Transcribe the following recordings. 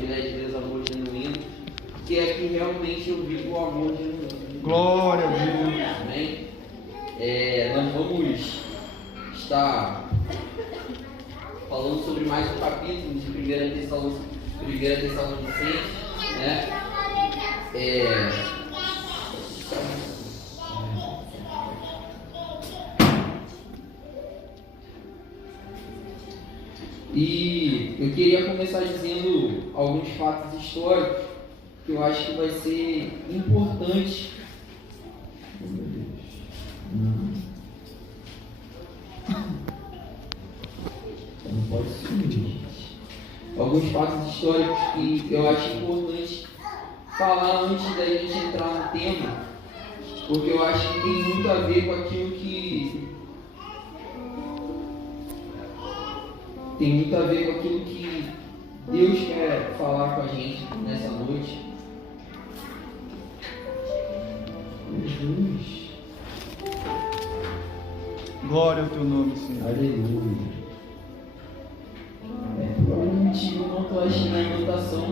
mulheres de Deus, amor genuíno, que é que realmente eu vivo o amor genuíno. Glória a Deus. Amém? Nós vamos estar falando sobre mais um capítulo de 1 Tessalonicenses, né? E eu queria começar dizendo alguns fatos históricos que eu acho que vai ser importante. Não pode sumir, gente. Alguns fatos históricos que eu acho importante falar antes da gente entrar no tema, porque eu acho que tem muito a ver com aquilo que Deus quer falar com a gente nessa noite. Jesus. Glória ao teu nome, Senhor. Aleluia. Por algum motivo eu não estou achando a anotação,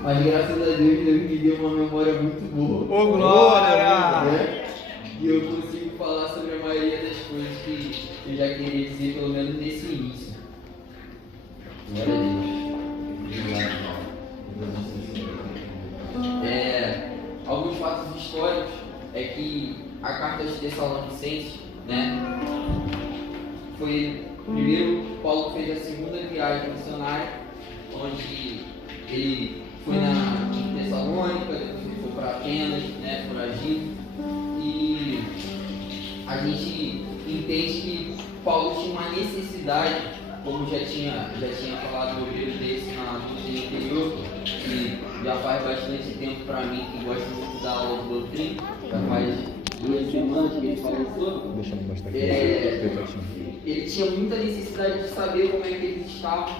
mas graças a Deus, Deus me deu uma memória muito boa. Ô, glória! E eu consigo falar sobre a maioria das coisas que eu já queria dizer, pelo menos nesse início. Glória a Deus. Alguns fatos históricos é que a carta aos Tessalonicenses, né, foi primeiro Paulo fez a segunda viagem missionária, onde ele foi na Tessalônica, depois ele foi para Atenas, né, por Egito, e a gente entende que Paulo tinha uma necessidade, como já tinha falado no vídeo desse na doutrina anterior, que já faz bastante tempo para mim, que gosta muito da aula de doutrina, já faz 2 semanas que ele falou sobre. Deixa eu mostrar aqui. Ele tinha muita necessidade de saber como é que eles estavam,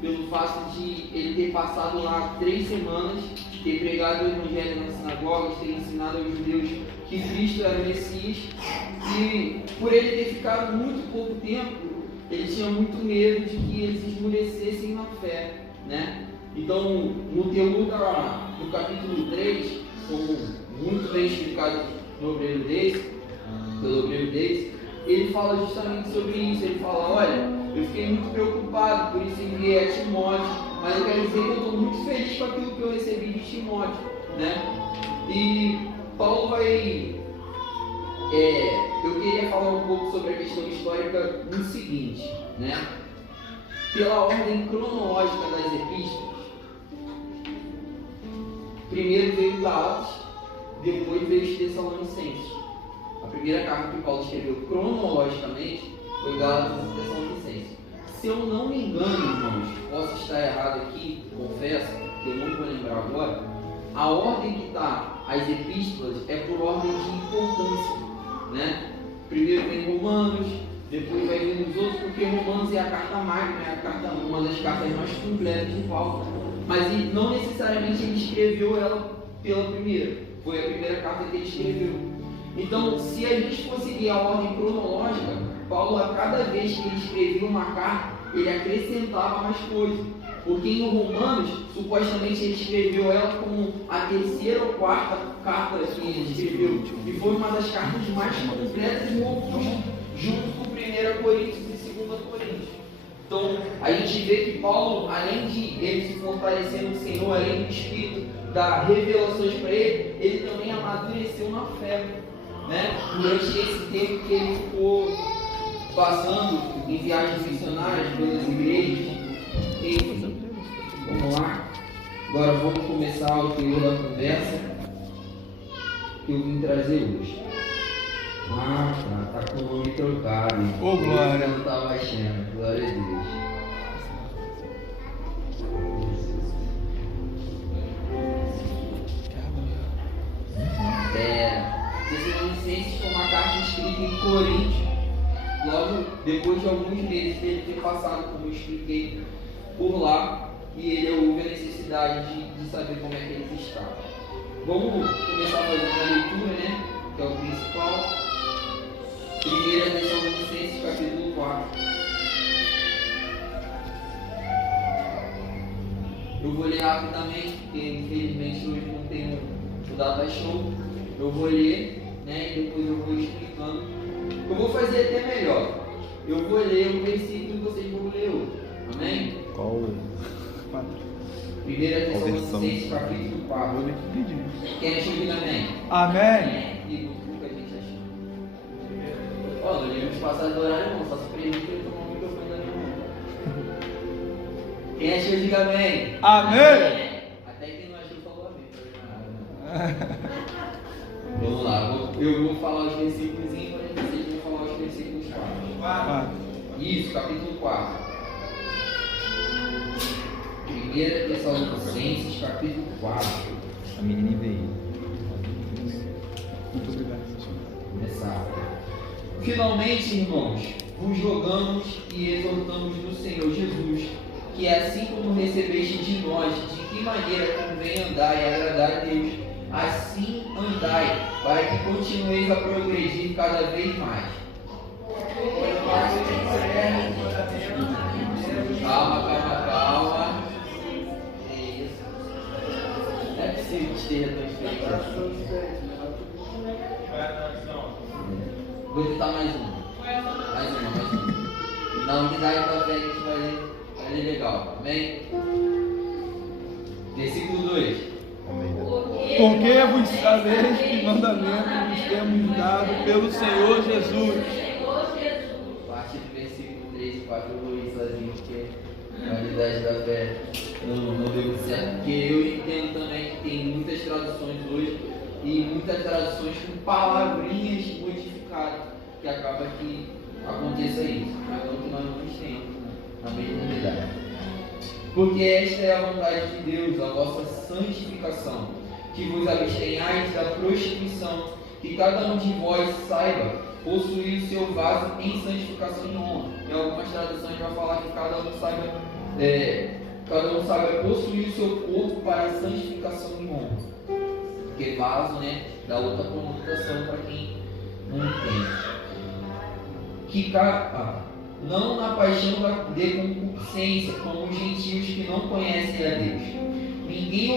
pelo fato de ele ter passado lá 3 semanas, ter pregado o evangelho nas sinagogas, ter ensinado aos judeus que Cristo era o Messias, e por ele ter ficado muito pouco tempo, ele tinha muito medo de que eles esmorecessem na fé, né? Então, no teúdo do capítulo 3, como muito bem explicado pelo obreiro desse, ele fala justamente sobre isso. Ele fala: olha, eu fiquei muito preocupado, por isso enviei a Timóteo, mas eu quero dizer que eu estou muito feliz com aquilo que eu recebi de Timóteo, né? E Paulo vai... eu queria falar um pouco sobre a questão histórica no seguinte, né? Pela ordem cronológica das epístolas, primeiro veio Gálatas, depois veio os Tessalonicenses. A primeira carta que Paulo escreveu cronologicamente foi Gálatas e Tessalonicenses. Se eu não me engano, irmãos, posso estar errado aqui, confesso, que eu não vou lembrar agora, a ordem que está as epístolas é por ordem de importância, né? Primeiro vem Romanos, depois vai vir os outros, porque Romanos é a carta magna, é uma das cartas mais completas de Paulo. Mas não necessariamente ele escreveu ela pela primeira, foi a primeira carta que ele escreveu. Então, se a gente for seguir a ordem cronológica, Paulo, a cada vez que ele escrevia uma carta, ele acrescentava mais coisas. Porque em Romanos, supostamente ele escreveu ela como a terceira ou quarta carta que ele escreveu. E foi uma das cartas mais completas e robustas, junto com 1 Coríntios e 2 Coríntios. Então, a gente vê que Paulo, além de ele se fortalecer no Senhor, além do Espírito dar revelações para ele também amadureceu na fé, né? Durante esse tempo que ele ficou passando em viagens missionárias pelas igrejas. Enfim, vamos lá. Agora vamos começar o teor da conversa que eu vim trazer hoje. Tá com o nome trocado. Ô, glória! Não tá baixando, glória a Deus. Tessalonicenses foi uma carta escrita em Corinto, logo depois de alguns meses dele ter passado, como eu expliquei, por lá, e ele houve a necessidade de saber como é que eles estavam. Vamos começar fazendo a leitura, né? Que é o principal. 1 Tessalonicenses, capítulo 4. Eu vou ler rapidamente, porque infelizmente hoje não tem o data show. Eu vou ler, né, e depois eu vou explicando. Eu vou fazer até melhor. Eu vou ler o versículo e vocês vão ler outro. Amém? Qual? 1 Tessalonicenses capítulo 4. Eu que pedi. Quem achou, diga amém. Amém. E o que a gente achou? Ó, no livro de passagem do horário não, só se previu que ele tomou o microfone da minha mão. Quem achou, diga amém. Amém. Até quem não achou falou amém. Vamos lá, eu vou falar os versículos e vocês vão falar os versículos 4. Isso, capítulo 4. 1 Tessalonicenses, capítulo 4. A menina veio. Muito obrigado. Começar. Finalmente, irmãos, vos rogamos e exortamos no Senhor Jesus, que assim como recebeste de nós, de que maneira convém andar e agradar a Deus, assim andai, para que continueis a progredir cada vez mais. Calma. É isso. Não é possível que esteja tão diferente assim. Vou tentar mais uma. Mais uma. Na unidade da fé a gente vai ler legal. Amém? Versículo 2. Porque vos sabeis que mandamento vos temos dado pelo Senhor Jesus. A partir do versículo 3 e 4 eu vou ir sozinho, porque a unidade da fé não deu certo. Porque eu entendo também que tem muitas traduções hoje e muitas traduções com palavrinhas modificadas, que acaba que aconteça isso. Mas não que nós não tenhamos, né? Na mesma unidade. Porque esta é a vontade de Deus, a vossa santificação, que vos abstenhais da prostituição, que cada um de vós saiba possuir o seu vaso em santificação e honra. Em algumas traduções vai falar que cada um saiba possuir o seu corpo para a santificação e honra. Porque vaso, né, dá outra conotação para quem não entende. Não na paixão de concupiscência, como os gentios que não conhecem a Deus. Ninguém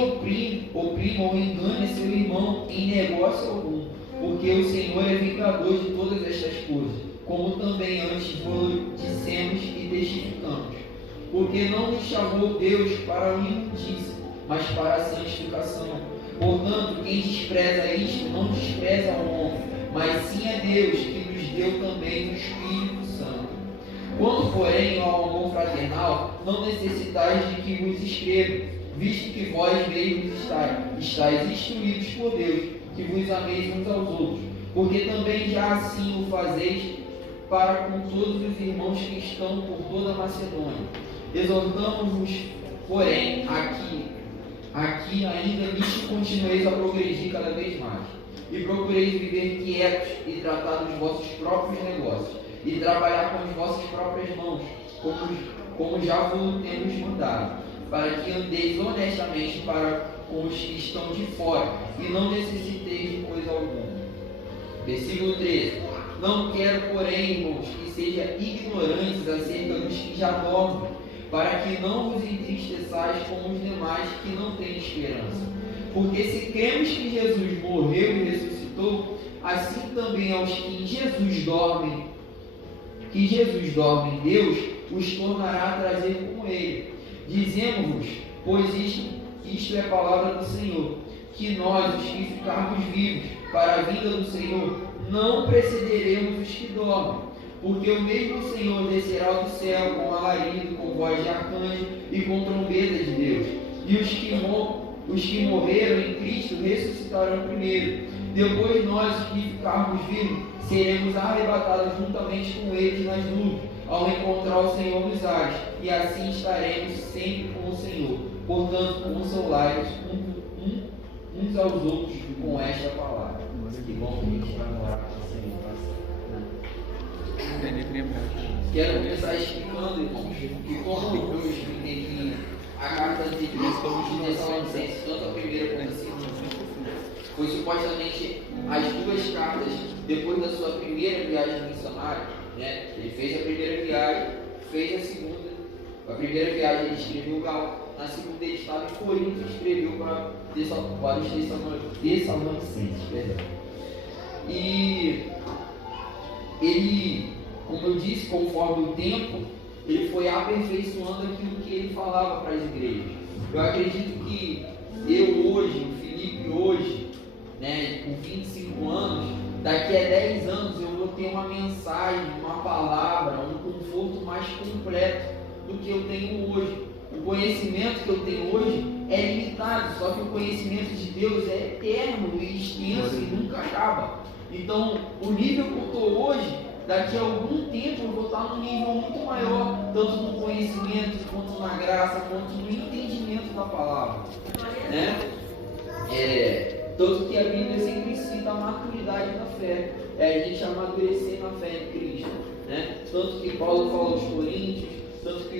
oprima ou engane seu irmão em negócio algum, porque o Senhor é vingador de todas estas coisas, como também antes vos dissemos e testificamos. Porque não nos chamou Deus para a imundícia, mas para a santificação. Portanto, quem despreza isto, não despreza ao homem, mas sim a Deus, que nos deu também o Espírito Santo. Quanto, porém, ao amor fraternal, não necessitais de que vos escreva, visto que vós mesmos estáis instruídos por Deus, que vos ameis uns aos outros, porque também já assim o fazeis para com todos os irmãos que estão por toda a Macedônia. Exortamos-vos, porém, aqui ainda nisto continueis a progredir cada vez mais, e procureis viver quietos e tratar dos vossos próprios negócios, e trabalhar com as vossas próprias mãos, como já vos temos mandado, para que andeis honestamente para com os que estão de fora, e não necessiteis de coisa alguma. Versículo 13. Não quero, porém, irmãos, que sejam ignorantes acerca dos que já dormem, para que não vos entristeçais como os demais que não têm esperança. Porque se cremos que Jesus morreu e ressuscitou, assim também aos que em Jesus dormem em Deus, os tornará a trazer com ele. Dizemos-vos, pois isto é a palavra do Senhor, que nós, os que ficarmos vivos para a vinda do Senhor, não precederemos os que dormem, porque o mesmo Senhor descerá do céu com alarido, com voz de arcanjo e com trombeta de Deus, e os que morreram em Cristo ressuscitarão primeiro. Depois nós, os que ficarmos vivos, seremos arrebatados juntamente com eles nas nuvens, ao encontrar o Senhor nos ares, e assim estaremos sempre com o Senhor. Portanto, consolai-vos uns aos outros com esta palavra. Que bom que a gente vai morar com o Senhor. Quero começar explicando, irmãos, que como eu expliquei que a carta de Tessalonicenses, tanto a primeira como a segunda, foi supostamente as duas cartas depois da sua primeira viagem missionária, né? Ele fez a primeira viagem, fez a segunda. A primeira viagem ele escreveu Gálatas, na segunda ele estava em Corinto e escreveu para os Tessalonicenses. E ele, como eu disse, conforme o tempo, ele foi aperfeiçoando aquilo que ele falava para as igrejas. Eu acredito que eu hoje, o Felipe hoje, né, com 25 anos, daqui a 10 anos eu vou ter uma mensagem, uma palavra, um conforto mais completo do que eu tenho hoje. O conhecimento que eu tenho hoje é limitado, só que o conhecimento de Deus é eterno e extenso e nunca acaba. Então, o nível que eu estou hoje, daqui a algum tempo eu vou estar num nível muito maior, tanto no conhecimento, quanto na graça, quanto no entendimento da palavra, né? Tanto que a Bíblia sempre cita a maturidade da fé, a gente amadurecer na fé em Cristo, né? Tanto que Paulo fala aos Coríntios, tanto que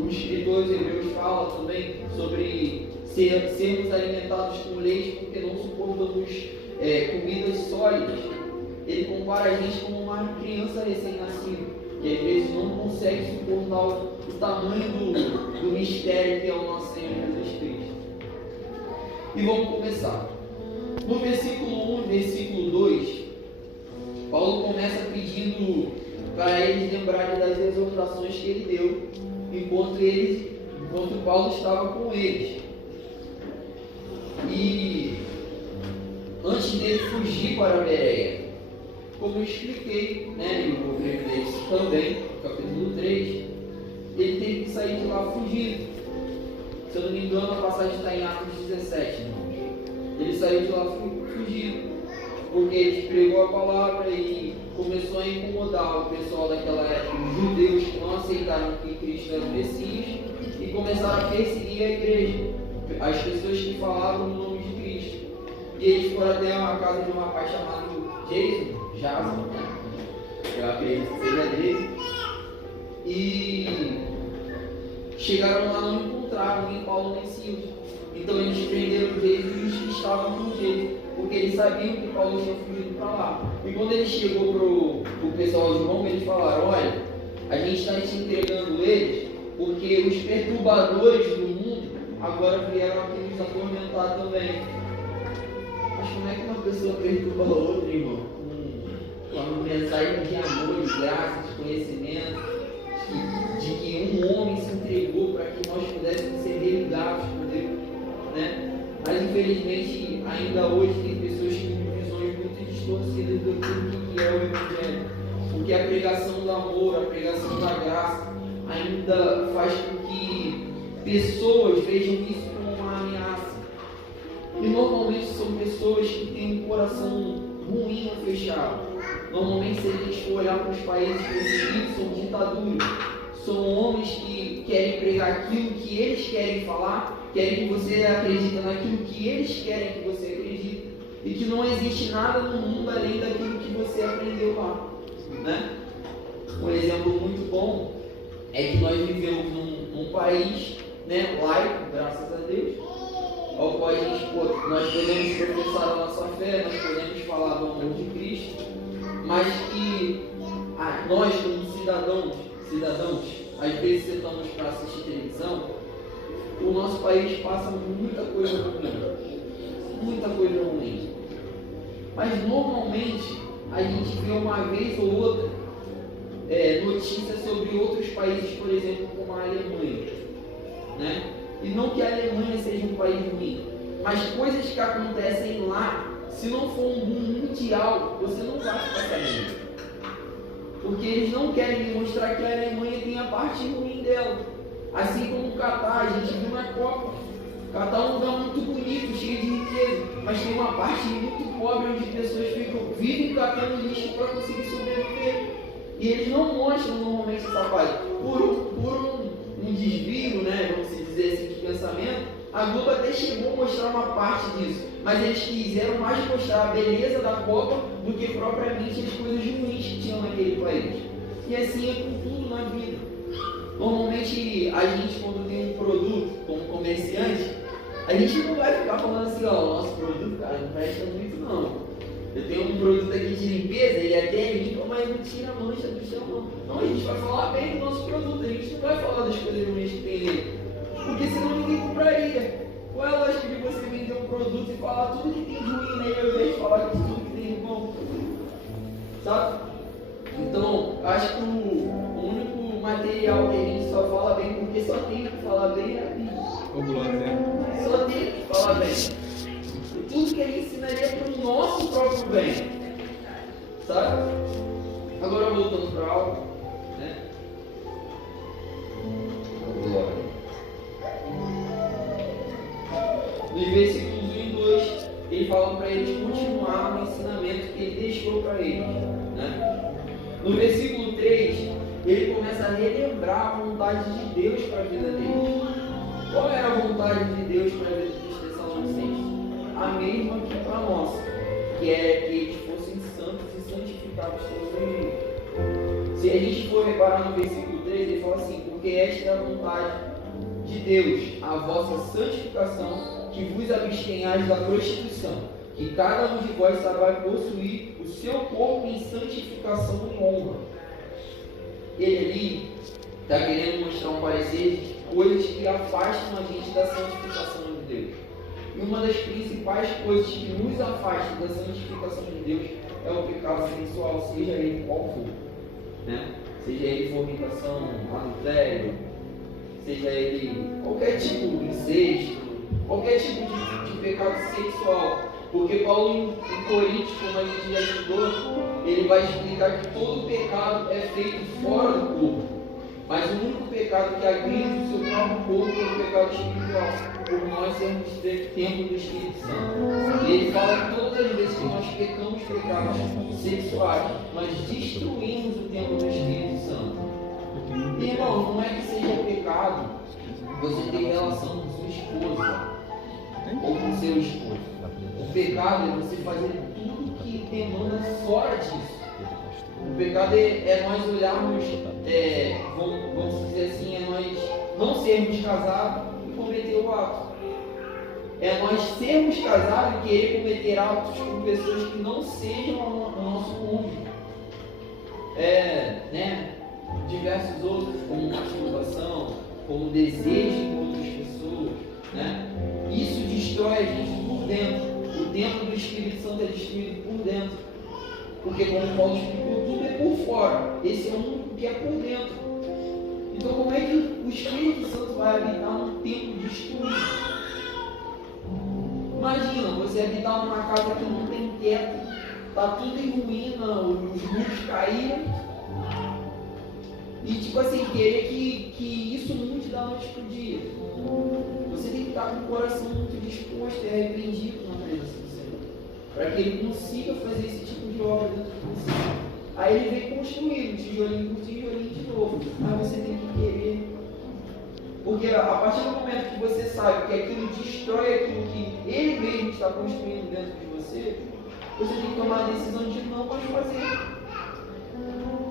os escritores hebreus falam também sobre sermos alimentados com leite porque não suportamos comidas sólidas. Ele compara a gente como uma criança recém-nascida, que às vezes não consegue suportar o tamanho do mistério que é o nosso Senhor Jesus Cristo. E vamos começar. No versículo 1 e versículo 2, Paulo começa pedindo para eles lembrarem das exortações que ele deu enquanto Paulo estava com eles. E antes dele fugir para a Bereia, como eu expliquei, né, e o livro deles também, no capítulo 3, ele teve que sair de lá fugindo. Se eu não me engano, a passagem está em Atos 17, irmãos. Ele saiu de lá fugindo, porque ele pregou a palavra e começou a incomodar o pessoal daquela época, os judeus que não aceitaram que Cristo era o Messias, e começaram a perseguir a igreja, as pessoas que falavam no nome de Cristo. E eles foram até a casa de um rapaz chamado Jason, né? Eu acredito que seja dele. E chegaram lá, não encontraram nem Paulo nem Silas. Então eles prenderam Jason e os que estavam com Jason, porque eles sabiam que Paulo tinha fugido para lá. E quando ele chegou para o pessoal de Roma, eles falaram: olha, a gente está te entregando eles porque os perturbadores do mundo agora vieram aqui nos atormentar também. Mas como é que uma pessoa perturba a outra, irmão? Com uma mensagem de amor, de graça, de conhecimento, de que um homem se entregou para que nós pudéssemos ser religados por Deus, né? Mas infelizmente ainda hoje tem pessoas que têm visões muito distorcidas do que é o Evangelho, porque a pregação do amor, a pregação da graça ainda faz com que pessoas vejam isso como uma ameaça. E normalmente são pessoas que têm um coração ruim ou fechado. Normalmente, se a gente for olhar para os países perseguidos, são ditaduras. São homens que querem pregar aquilo que eles querem falar, querem que você acredite naquilo que eles querem que você acredite, e que não existe nada no mundo além daquilo que você aprendeu lá, né? Um exemplo muito bom é que nós vivemos num país, né, laico, graças a Deus, ao qual nós podemos professar a nossa fé, nós podemos falar do amor de Cristo, mas que nós, como cidadãos, às vezes sentamos para assistir televisão, o nosso país passa muita coisa ruim. Mas normalmente a gente vê uma vez ou outra notícias sobre outros países, por exemplo, como a Alemanha, né? E não que a Alemanha seja um país ruim, mas coisas que acontecem lá, se não for um boom mundial, você não vai ficar sabendo. Porque eles não querem demonstrar que a Alemanha tem a parte ruim dela. Assim como o Catar, a gente viu na Copa. O Catar é um lugar muito bonito, cheio de riqueza, mas tem uma parte muito pobre onde pessoas vivem catando lixo para conseguir sobreviver. E eles não mostram normalmente essa parte. Por um desvio, né, vamos dizer assim, de pensamento, a Globo até chegou a mostrar uma parte disso, mas eles quiseram mais mostrar a beleza da Copa do que propriamente as coisas ruins que tinham naquele país. E assim é com tudo na vida. Normalmente a gente, quando tem um produto como comerciante, a gente não vai ficar falando assim: ó, o nosso produto, cara, não presta muito não. Eu tenho um produto aqui de limpeza, ele até limpa, mas não tira a mancha do chão. Não, a gente vai falar bem do nosso produto, a gente não vai falar das coisas ruins que tem nele, porque senão ninguém compraria. falar tudo que tem de ruim nele ao invés de falar tudo que tem de bom. Sabe? Então, acho que o único material que a gente só fala bem, porque só tem que falar bem, é a Bíblia. Só tem que falar bem. E tudo que ele ensinaria para o nosso próprio bem. Sabe? Agora voltando para algo, né? Glória. Nos versículos 1 e 2, ele fala para eles continuar no ensinamento que ele deixou para eles, né? No versículo 3, ele começa a relembrar a vontade de Deus para a vida deles. Qual era a vontade de Deus para a vida dos Tessalonicenses? A mesma que para a nossa, que é que eles fossem santos e santificados todos os dias. Se a gente for reparar no versículo 3, ele fala assim: porque esta é a vontade de Deus, a vossa santificação, que vos abstenhais da prostituição, que cada um de vós saiba possuir o seu corpo em santificação e honra. Ele ali está querendo mostrar um parecer de coisas que afastam a gente da santificação de Deus. E uma das principais coisas que nos afasta da santificação de Deus é o pecado sensual, seja ele qual for, né? Seja ele fornicação, adultério, seja ele qualquer tipo de incesto, qualquer tipo de pecado sexual. Porque Paulo em Coríntios, como a gente já estudou, ele vai explicar que todo pecado é feito fora do corpo, mas o único pecado que agride o seu próprio corpo é o pecado espiritual, por nós sermos templo do Espírito Santo. E ele fala que todas as vezes que nós pecamos pecados sexuais, nós destruímos o templo do Espírito Santo. E, irmão, não é que seja pecado você ter relação com sua esposa ou com seu esposo. O pecado é você fazer tudo que demanda fora disso. O pecado é nós olharmos, vamos dizer assim, é nós não sermos casados e cometer o ato. É nós sermos casados e querer cometer atos com pessoas que não sejam o nosso cônjuge. Diversos outros, como masturbação, como desejo de outras pessoas, né? Isso destrói a gente por dentro. O templo do Espírito Santo é destruído por dentro. Porque, como Paulo explicou, tudo é por fora. Esse é o único que é por dentro. Então, como é que o Espírito Santo vai habitar num templo destruído? Imagina, você habitar numa casa que não tem teto, está tudo em ruína, os muros caíram. E tipo assim, querer que isso mude da noite para o dia. Você tem que estar com o coração muito disposto e arrependido na presença do Senhor, para que Ele consiga fazer esse tipo de obra dentro de você. Aí Ele vem construindo, tijolinho por tijolinho de novo. Mas você tem que querer. Porque a partir do momento que você sabe que aquilo destrói aquilo que Ele mesmo está construindo dentro de você, você tem que tomar a decisão de não mais fazer.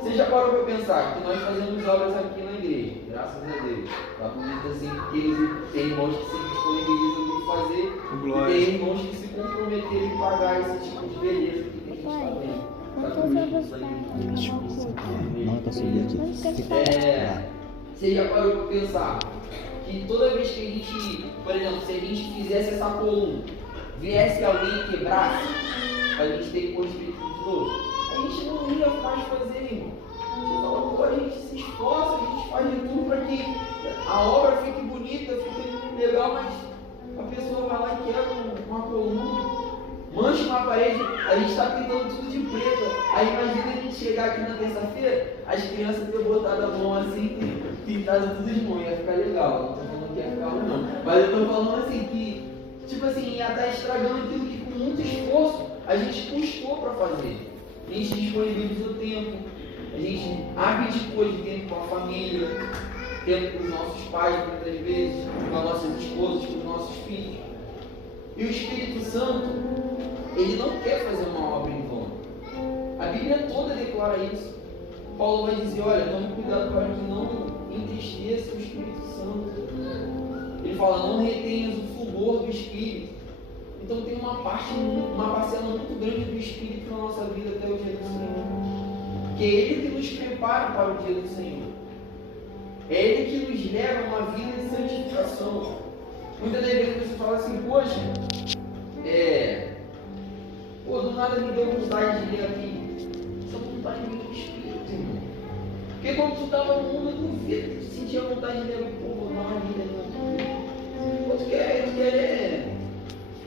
Você já parou para pensar que nós fazemos obras aqui na igreja, graças a Deus. Está bonito assim, porque tem irmãos que se disponibilizam de fazer, e tem irmãos que se comprometeram em pagar esse tipo de beleza que a gente está vendo. Está bonito isso aí. Não é para subir aqui. Você já parou para pensar que toda vez que a gente, por exemplo, se a gente fizesse essa coluna, viesse alguém e quebrasse, a gente ter que construir tudo de novo, a gente não ia mais fazer, irmão. A gente se esforça, a gente faz de tudo para que a obra fique bonita, fique legal, mas a pessoa vai lá e quebra uma coluna, mancha uma parede, a gente está pintando tudo de preta. Aí imagina a gente chegar aqui na terça-feira, as crianças ter botado a mão assim, pintado tudo de mão, ia ficar legal. Não estou falando que ia ficar ruim, não. Mas eu estou falando assim que, tipo assim, ia estar estragando aquilo que com muito esforço a gente custou para fazer. A gente disponibilizou tempo, a gente abdicou de tempo com a família, tempo com os nossos pais, muitas vezes, com as nossas esposas, com os nossos filhos. E o Espírito Santo, ele não quer fazer uma obra em vão. A Bíblia toda declara isso. Paulo vai dizer, olha, tome cuidado para que não entristeça o Espírito Santo. Ele fala, não retenhas o fulgor do Espírito. Então tem uma parcela muito grande do Espírito na nossa vida até o dia do Senhor. Que é Ele que nos prepara para o dia do Senhor. É Ele que nos leva a uma vida de santificação. Muitas das vezes você fala assim, poxa, do nada me deu vontade de ler aqui. Essa vontade vem do Espírito, irmão. Porque quando tu estava no mundo, tu via, tu sentia vontade de ler, vou dar uma lida aqui. Quando tu quer ler.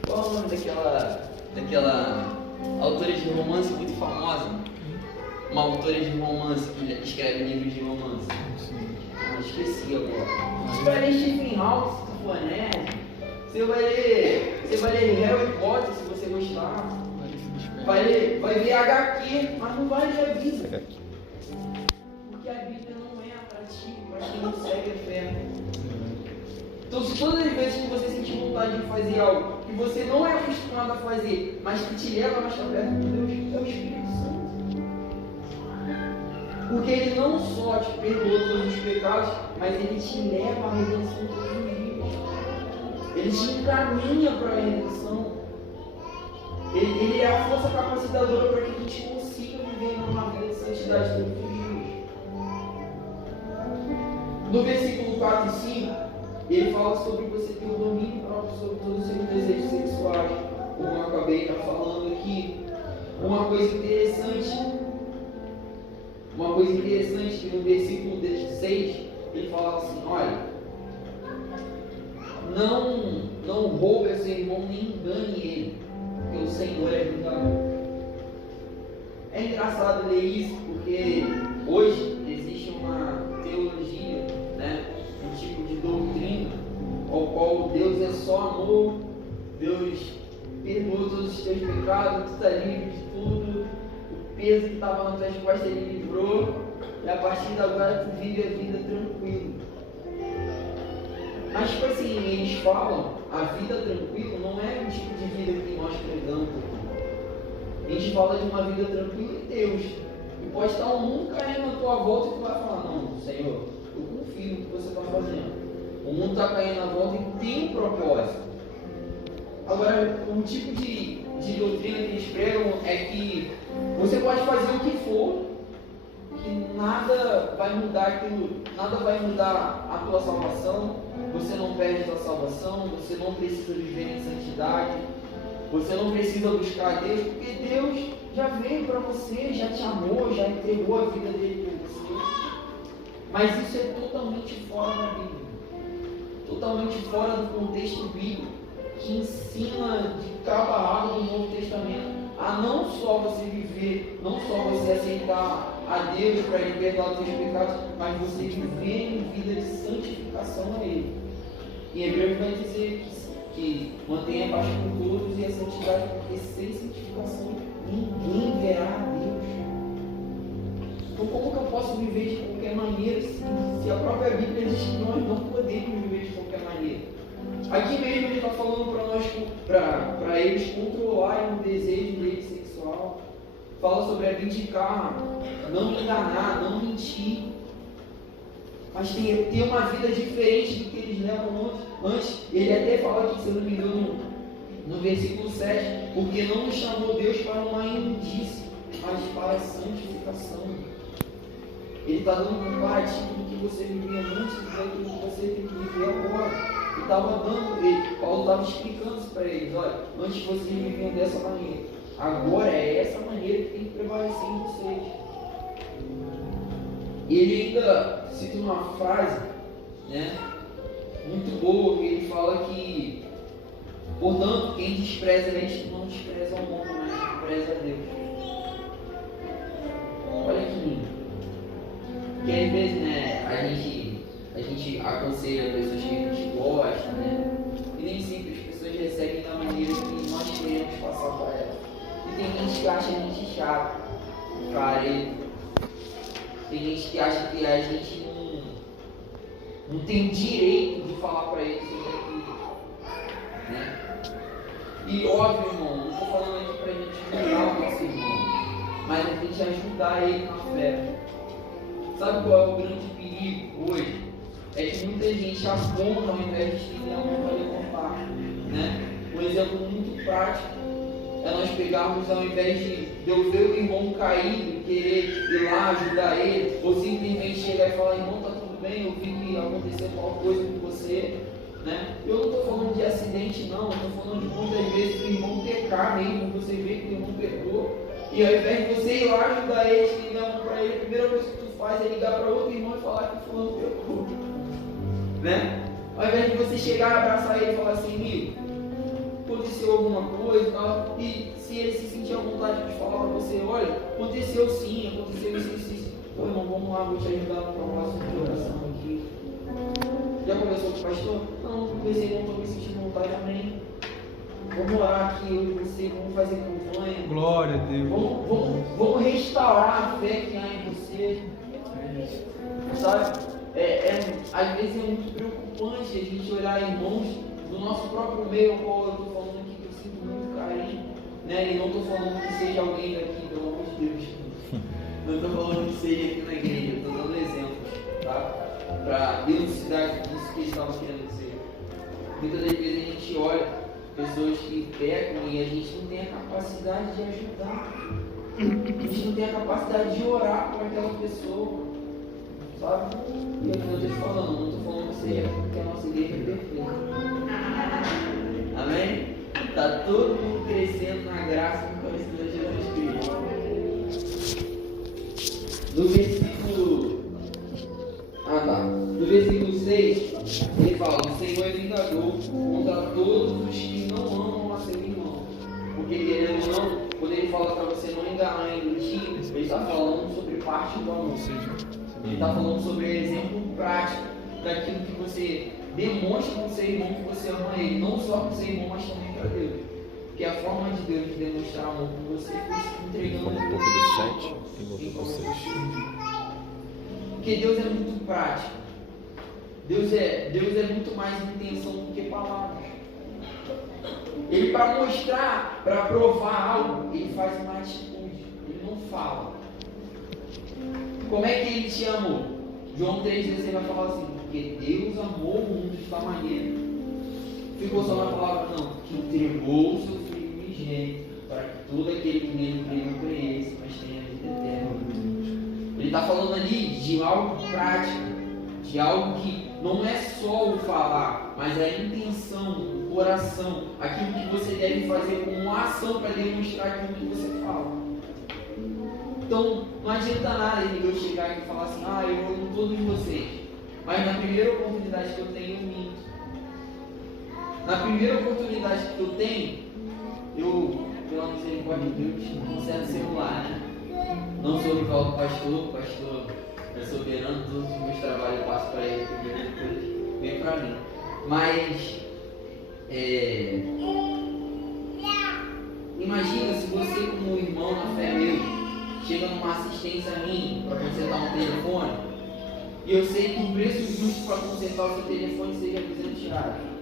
Qual é o nome daquela autora de romance muito famosa? Uma autora de romance que escreve livros de romance. Esqueci agora. Você vai ler Stephen Hawking se tu for nerd. Você vai ler Harry Potter se você gostar. Vai ver HQ, mas não vai ler a Bíblia. Porque a Bíblia não é atrativa para quem não segue a fé. Então, se todas as vezes que você sentir vontade de fazer algo que você não é acostumado a fazer, mas que te leva mais para perto de Deus, é o Espírito Santo. Porque Ele não só te perdoa todos os pecados, mas Ele te leva à redenção todos os dias. Ele te encaminha para a redenção. Ele é a força capacitadora para que a gente consiga viver numa vida de santidade todos os dias. No versículo 4 e 5, ele fala sobre você ter o domínio próprio sobre todos os seus desejos sexuais. Como eu acabei de estar falando aqui. Uma coisa interessante que no versículo 6 ele fala assim: olha, não roube a seu irmão nem engane ele, porque o Senhor é vingador. É engraçado ler isso porque hoje existe uma teologia, né, um tipo de doutrina ao qual Deus é só amor, Deus perdoa todos os teus pecados, tu está livre de tudo, o peso que estava nas tuas costas ele livrou, e a partir de agora tu vive a vida tranquilo. Mas tipo assim, eles falam, a vida tranquila não é o tipo de vida que nós pregamos. A gente fala de uma vida tranquila em Deus. E pode estar um mundo caindo na tua volta e tu vai falar: não, Senhor, eu confio no que você está fazendo. O mundo está caindo na volta e tem um propósito. Agora, um tipo de doutrina que eles pregam é que você pode fazer o que for, que nada vai mudar aquilo, nada vai mudar a tua salvação, você não perde a tua salvação, você não precisa viver em santidade, você não precisa buscar a Deus, porque Deus já veio para você, já te amou, já entregou a vida dele por você. Mas isso é totalmente fora da Bíblia, totalmente fora do contexto bíblico, que ensina de cabo a rabo do Novo Testamento a não só você viver, não só você aceitar a Deus para Ele perdoar os seus pecados, mas você viver em vida de santificação a Ele. E Hebreus vai dizer que mantenha a paz com todos e a santidade, porque sem santificação ninguém verá a Deus. Então como que eu posso viver de qualquer maneira se a própria Bíblia diz que nós não podemos viver de qualquer maneira? Aqui mesmo ele está falando para nós, para eles controlarem o desejo deles sexual. Fala sobre abdicar, não enganar, não mentir. Mas ter uma vida diferente do que eles levam antes. Ele até fala aqui, se eu não me engano, no versículo 7, porque não nos chamou Deus para uma imundície, mas para a santificação. Ele está dando um comparativo do que você vivia antes e daquilo que você tem que viver agora. Paulo estava explicando isso para eles: olha, antes vocês viviam dessa maneira, agora é essa maneira que tem que prevalecer em vocês. E ele ainda cita uma frase, né, muito boa, que ele fala que, portanto, quem despreza a gente não despreza o mundo, mas despreza a Deus. Olha que lindo. Porque às vezes, né, a gente aconselha pessoas que a gente gosta, né? E nem sempre as pessoas recebem da maneira que nós queremos passar para elas. E tem gente que acha a gente chato, careta. Tem gente que acha que a gente não tem direito de falar para eles sobre aquilo, né? E óbvio, irmão, não estou falando aqui para a gente julgar o nosso irmão, mas a gente ajudar ele na fé. Sabe qual é o grande perigo hoje? É que muita gente aponta ao invés de estender a mão para levantar, né? Um exemplo muito prático é nós pegarmos, ao invés de eu ver o irmão caído e querer ir lá ajudar ele, ou simplesmente chegar e falar: irmão, tá tudo bem, eu vi que aconteceu qualquer coisa com você, né? Eu não estou falando de acidente, não, eu estou falando de muitas vezes vezes o irmão pecar mesmo, você vê que o irmão pecou, e ao invés de você ir lá ajudar ele, estender a mão para ele, a primeira coisa que tu faz é ligar para outro irmão e falar que o fulano pecou. Né? Ao invés de você chegar, abraçar ele e falar assim, amigo, aconteceu alguma coisa e tal, e se ele se sentir à vontade de falar para você, olha, aconteceu sim, aconteceu isso. Pô, irmão, vamos lá, vou te ajudar para o próximo de oração aqui. Já conversou com o pastor? Não conversei, não estou me sentindo vontade, amém. Vamos orar aqui, eu e você, vamos fazer campanha. Glória a Deus. Vamos restaurar a fé que há em você. Sabe? Às vezes é muito preocupante a gente olhar irmãos do nosso próprio meio, ao qual eu estou falando aqui, que eu sinto muito carinho. Né? E não estou falando que seja alguém daqui, pelo amor de Deus. Não estou falando que seja aqui na igreja, estou dando exemplos, tá? Para elucidar isso que ele estava querendo dizer. Muitas das vezes a gente olha pessoas que pecam e a gente não tem a capacidade de ajudar. A gente não tem a capacidade de orar por aquela pessoa, sabe? E é o que eu estou te falando, não estou falando que seja porque a nossa igreja é perfeita. Amém? Está todo mundo crescendo na graça e no conhecimento de Jesus Cristo. No versículo 6, ele fala: o Senhor é vingador contra todos os que não amam a seu irmão. Porque, querendo ou não, quando ele fala para você não enganar e iludir, ele está falando sobre parte do amor. Ele está falando sobre exemplo prático daquilo que você demonstra com seu irmão que você ama ele. Não só com seu irmão, mas também para Deus. Porque a forma de Deus de demonstrar amor com você foi se entregando Um pouco do 7 e voltou para 6. Porque Deus é muito prático. Deus é muito mais intenção do que palavras. Ele, para mostrar, para provar algo, ele faz uma atitude. Ele não fala. Como é que ele te amou? João 3,16 vai falar assim: porque Deus amou o mundo de tal maneira. Ficou só na palavra, não. Que entregou o seu Filho unigênito, para que todo aquele que nele crê não pereça, mas tenha vida eterna. Ele está falando ali de algo prático, de algo que não é só o falar, mas a intenção, o coração, aquilo que você deve fazer como uma ação para demonstrar aquilo que você fala. Então, não adianta nada eu chegar aqui e falar assim: eu amo todos vocês, mas na primeira oportunidade que eu tenho, eu minto. Na primeira oportunidade que eu tenho, eu, pela misericórdia de Deus, conserto o celular, né? Não sou rival do pastor, o pastor é soberano, todos os meus trabalhos eu passo para ele, depois vem para mim. Mas, imagina se você, como irmão na fé meu, chega numa assistência minha para consertar um telefone, e eu sei que o preço justo para consertar o seu telefone seja R$200.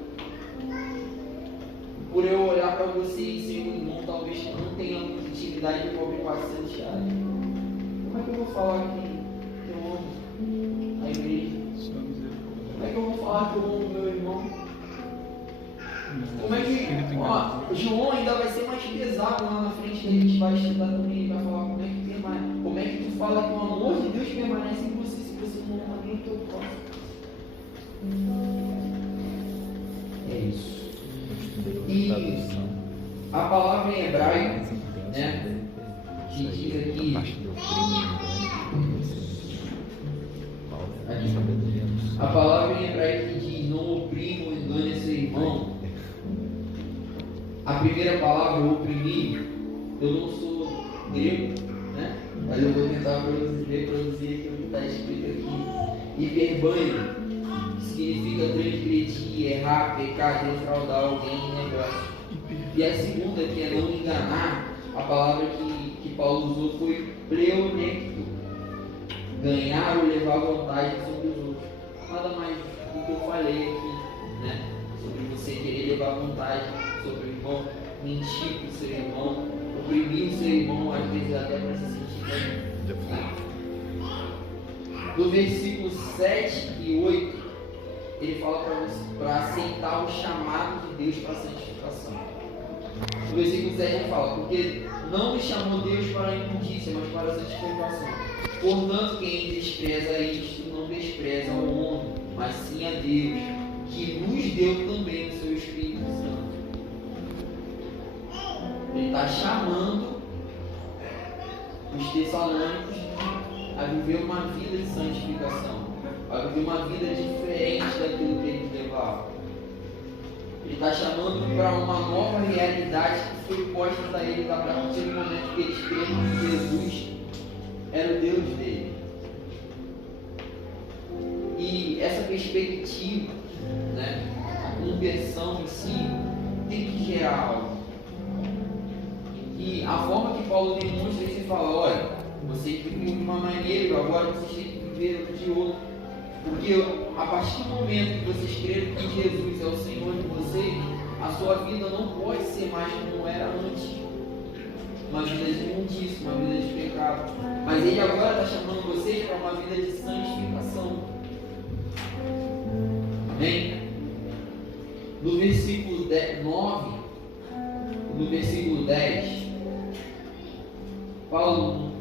Por eu olhar para você e ser um irmão, talvez que não tenha muita intimidade de cobre R$400. Como é que eu vou falar que eu amo a igreja? Como é que eu vou falar que eu amo meu irmão? Como é que João ainda vai ser mais pesado lá na frente, que a gente vai estudar também, vai falar como é que tu fala que o amor de Deus permanece em você se você não ama nem o teu próximo? É isso. E a palavra em hebraico, né, que diz aqui, a palavra em hebraico que diz não oprima ou engane seu irmão, a primeira palavra, oprimir, eu não sou grego, né, mas eu vou tentar reproduzir aquilo que está escrito aqui. Hiperbanho, que significa transgredir, errar, pecar, defraudar alguém em negócio. E a segunda, que é não enganar, a palavra que Paulo usou foi pleonecto, ganhar ou levar vantagem sobre os outros. Nada mais do que eu falei aqui, né? Sobre você querer levar vantagem sobre o irmão, mentir para o seu irmão, oprimir o seu irmão, às vezes até para se sentir bem. Do versículo 7 e 8, ele fala para aceitar o chamado de Deus para a santificação. No versículo 7 ele fala: porque não nos chamou Deus para a imundícia, mas para a santificação. Portanto, quem despreza isto, não despreza ao homem, mas sim a Deus, que nos deu também o seu Espírito Santo. está chamando os tessalônicos a viver uma vida de santificação, a viver uma vida diferente daquilo que eles levavam. Ele está chamando para uma nova realidade que foi posta a eles a partir do momento que eles creram que Jesus era o Deus dele. E essa perspectiva, né, a conversão em si, tem que gerar algo. E a forma que Paulo demonstra é que ele fala: olha, vocês viviam de uma maneira, agora vocês têm que viver de outra. Porque a partir do momento que vocês creram que Jesus é o Senhor de vocês, a sua vida não pode ser mais como era antes. Uma vida de imundícia, uma vida de pecado. Mas ele agora está chamando vocês para uma vida de santificação. Amém? No versículo 9, no versículo 10, Paulo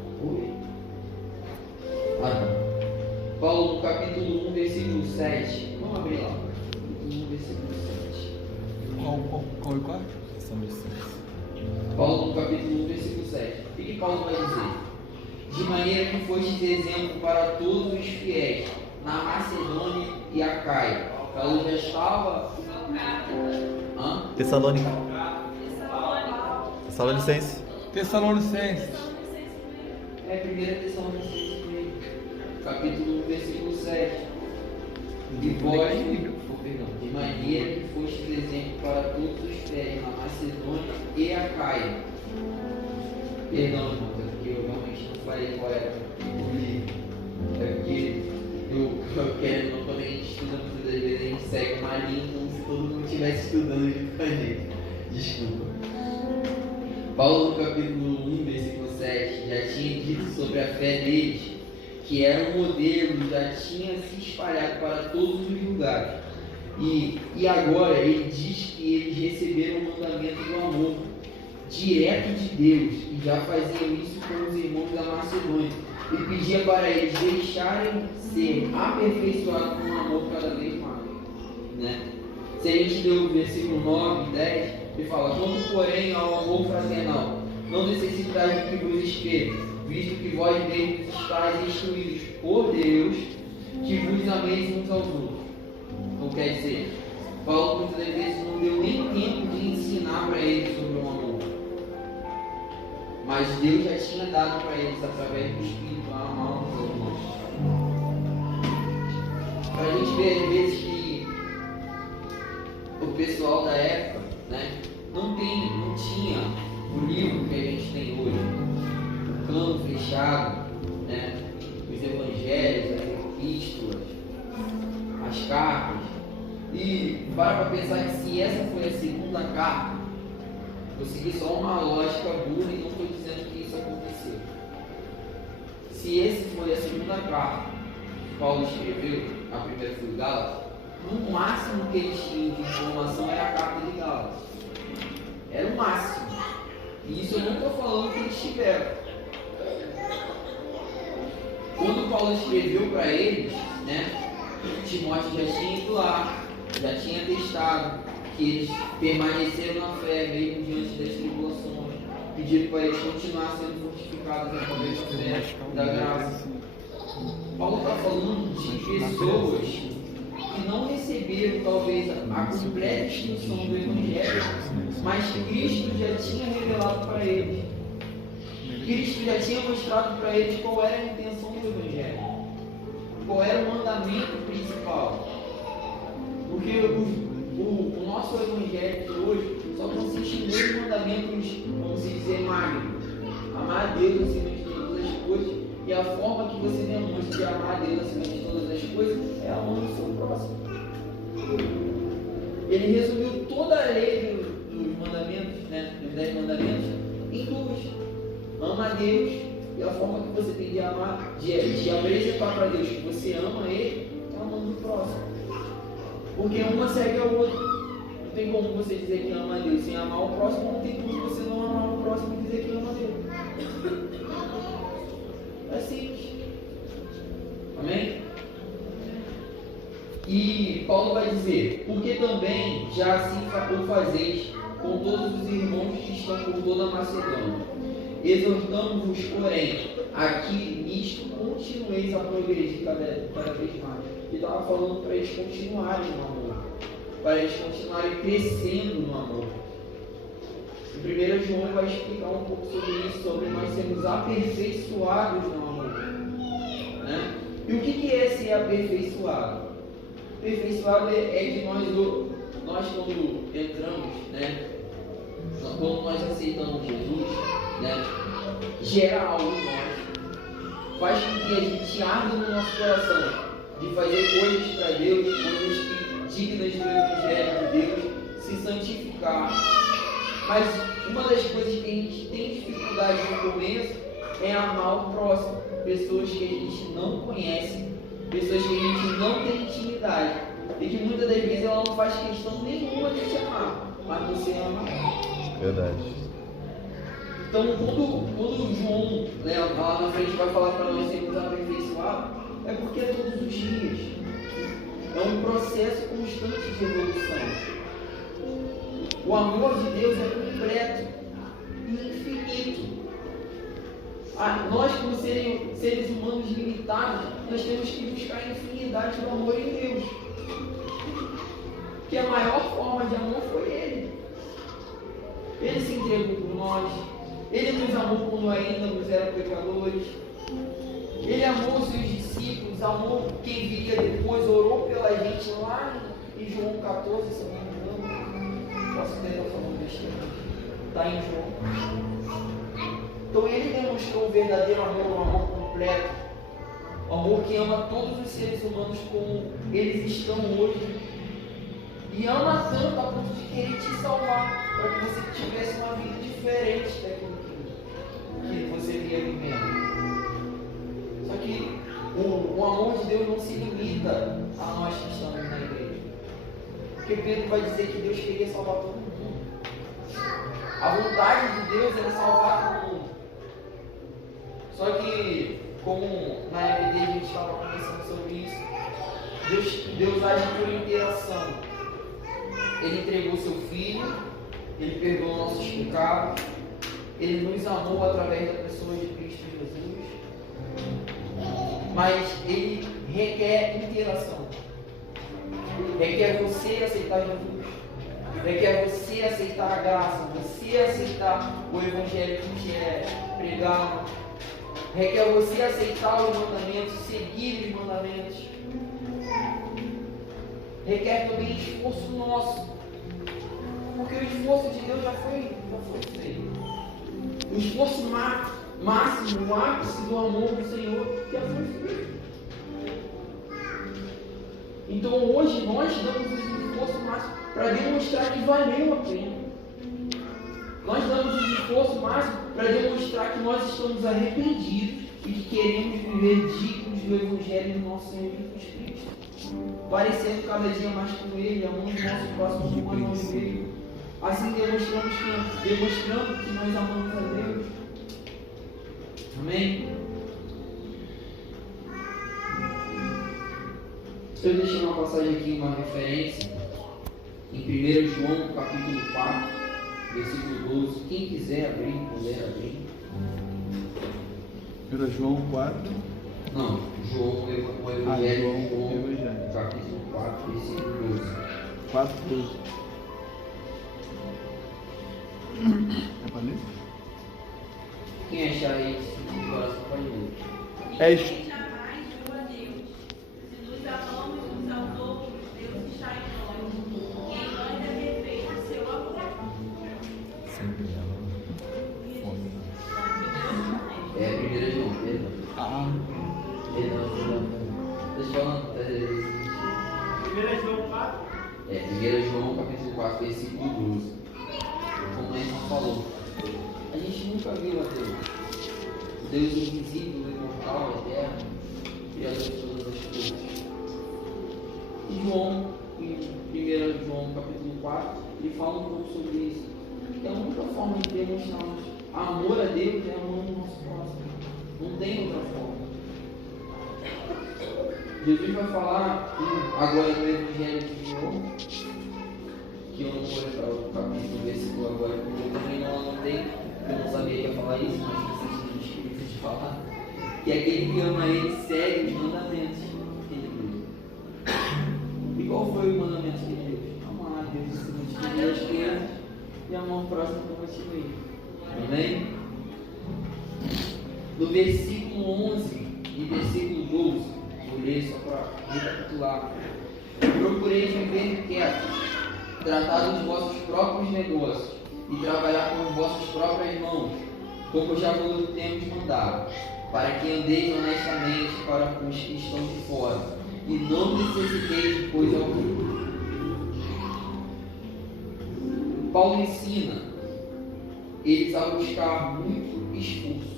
no capítulo 1, versículo 7. Vamos abrir lá. Capítulo 1, versículo 7. Qual e qual? Paulo no capítulo 1, versículo 7. O que Paulo vai dizer? De maneira que fostes exemplo para todos os fiéis na Macedônia e Acaia. Paulo já estava... Tessalônica. Tessalonicense. Tessalonicenses. É 1 Tessalonicenses, capítulo 1, versículo 7. E vós, de maneira que fostes exemplo para todos os fiéis na Macedônia e Acaia. Perdão, irmão, porque eu realmente não falei qual era o livro. É porque eu quero, não, quando a gente estuda muitas das vezes, a gente segue uma linha como se todo mundo estivesse estudando junto com a gente. Desculpa. Paulo, no capítulo 1, versículo 7, já tinha dito sobre a fé deles, que era um modelo, já tinha se espalhado para todos os lugares. E agora ele diz que eles receberam o mandamento do amor direto de Deus, e já faziam isso com os irmãos da Macedônia. Ele pedia para eles deixarem ser aperfeiçoados com o amor cada vez mais, né? Se a gente ler o versículo 9 e 10, ele fala: quanto porém ao amor fraternal, não necessitais de que vos escreva, visto que vós mesmos estáis instruídos por Deus, que vos ameis uns aos outros. Então quer dizer, Paulo muitas vezes não deu nem tempo de ensinar para eles sobre o amor. Mas Deus já tinha dado para eles, através do Espírito, a amar uns aos outros. Para a gente ver às vezes que o pessoal da época, né, não tinha o livro que a gente tem hoje, o cano fechado, né, os evangelhos, as epístolas, as cartas. E para pensar que se essa foi a segunda carta, eu segui só uma lógica burra e não estou dizendo que isso aconteceu. Se esse foi a segunda carta que Paulo escreveu, a primeira foi Gálatas, no máximo que eles tinham de informação era a carta de Gálatas. Era o máximo. E isso eu não estou falando que eles tiveram. Quando Paulo escreveu para eles, né, Timóteo já tinha ido lá, já tinha testado que eles permaneceram na fé mesmo diante das tribulações, pediram para eles continuar sendo fortificados através da fé, da graça. Paulo está falando de pessoas que não receberam talvez a completa instrução do Evangelho, mas Cristo já tinha revelado para eles. Cristo já tinha mostrado para eles qual era a intenção do Evangelho, qual era o mandamento principal. Porque o nosso Evangelho de hoje só consiste em dois mandamentos, vamos dizer, magnos: amar a Deus acima de todas as coisas, e a forma que você demonstra de amar a Deus acima de todas as coisas é amando o seu próximo. Ele resumiu toda a lei dos mandamentos, né, dos 10 mandamentos, em duas: ama a Deus, e a forma que você tem de amar, de apresentar para Deus que você ama Ele, é amando o próximo. Porque uma segue a outra. Não tem como você dizer que ama a Deus sem amar o próximo, não tem como você não amar o próximo e dizer que ama a Deus. É simples. Amém? E Paulo vai dizer: porque também já assim o fazeis com todos os irmãos que estão por toda a Macedônia. Exortamos-vos, porém, aqui nisto continueis a progredir cada vez mais. Ele estava falando para eles continuarem no amor, para eles continuarem crescendo no amor. Em 1 João vai explicar um pouco sobre isso, sobre nós sermos aperfeiçoados no amor. Né? E o que é ser aperfeiçoado? Aperfeiçoado é que nós quando entramos, né? Quando nós aceitamos Jesus, né? Gera algo em nós, faz com que a gente arde no nosso coração de fazer coisas para Deus, coisas dignas do Evangelho de Deus, se santificar. Mas uma das coisas que a gente tem dificuldade no começo é amar o próximo, pessoas que a gente não conhece, pessoas que a gente não tem intimidade, e que muitas das vezes ela não faz questão nenhuma de te amar, mas você ama ela. Verdade. Então, quando João, né, lá na frente vai falar para nós sermos aperfeiçoados, é porque é todos os dias. É um processo constante de evolução. O amor de Deus é completo e infinito. Nós, como seres humanos limitados, nós temos que buscar a infinidade do amor em Deus. Que a maior forma de amor foi Ele. Ele se entregou por nós. Ele nos amou quando ainda nos éramos pecadores. Ele amou os seus discípulos, amou quem viria depois, orou pela gente lá em João 14, se não me engano. Posso até estar falando besteira. Está em João. Então ele demonstrou o verdadeiro amor, um amor completo. Um amor que ama todos os seres humanos como eles estão hoje. E ama tanto a ponto de querer te salvar, para que você tivesse uma vida diferente daquilo que você via vivendo. Só que o amor de Deus não se limita a nós que estamos na igreja. Porque Pedro vai dizer que Deus queria salvar todo mundo. A vontade de Deus era salvar todo mundo. Só que, como na EBD a gente estava conversando sobre isso, Deus age por interação. Ele entregou seu Filho, Ele perdoou nossos pecados, Ele nos amou através da pessoa de Cristo Jesus, mas Ele requer interação, requer você aceitar Jesus, requer você aceitar a graça, você aceitar o Evangelho que te é pregado, requer você aceitar os mandamentos, seguir os mandamentos, requer também esforço nosso. Porque o esforço de Deus já foi feito. O esforço máximo, o ápice do amor do Senhor já foi feito. Então hoje nós damos o esforço máximo para demonstrar que valeu a pena. Nós damos o esforço máximo para demonstrar que nós estamos arrependidos e que queremos viver dignos do Evangelho do nosso Senhor Jesus Cristo. Parecendo cada dia mais com Ele, amando o nosso próximo como a nós mesmos. Assim demonstrando que nós amamos a Deus. Amém? Eu deixei uma passagem aqui, uma referência, em 1 João, capítulo 4, versículo 12. Quem quiser abrir, puder abrir. 1 João 4. Não, João, o Evangelho de João, capítulo 4, versículo 12. 4, 12. É para ler? Quem achar isso, o coração pode ler. É Ninguém jamais viu a Deus. Se nos amamos uns aos outros, Deus está em nós. E em nós é perfeito o seu amor. Sempre ela. Fome. É 1 João, perdão. Perdão. Deixa eu falar. 1 João 4. 1 João, capítulo 4, versículo 12. Como o Nelson falou, a gente nunca viu a Deus. O Deus invisível, imortal, eterno, criador de todas as coisas. E João, em 1 João capítulo 4, ele fala um pouco sobre isso. É a única forma de demonstrarmos amor a Deus é amando o nosso próximo. Não tem outra forma. Jesus vai falar agora no Evangelho de João, que eu não vou lembrar o capítulo, o versículo agora, porque eu também não anotei, eu não sabia que ia falar isso, mas preciso do Espírito de falar. Que aquele que ama ele segue os mandamentos que ele deu. E qual foi o mandamento que ele deu? Amar a Deus acima de todas as coisas e amar o próximo como a ti mesmo. Amém? No versículo 11 e versículo 12, vou ler só para recapitular. Procureis viver quietos, tratar dos vossos próprios negócios e trabalhar com as vossas próprias mãos, como já vos temos mandado, para que andeis honestamente para os que estão de fora, e não necessiteis de coisa alguma. Paulo ensina eles a buscar muito esforço.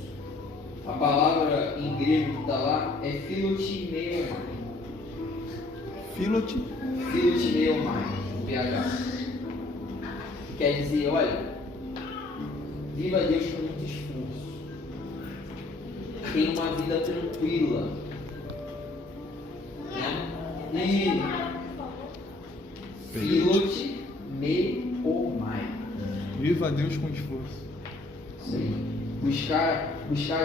A palavra em grego que está lá é philotimeomai. Philotimeomai, PH. Quer dizer, olha, viva Deus com muito esforço. Tenha uma vida tranquila. Né? E philotimeomai. Viva Deus com esforço. Isso aí. Buscar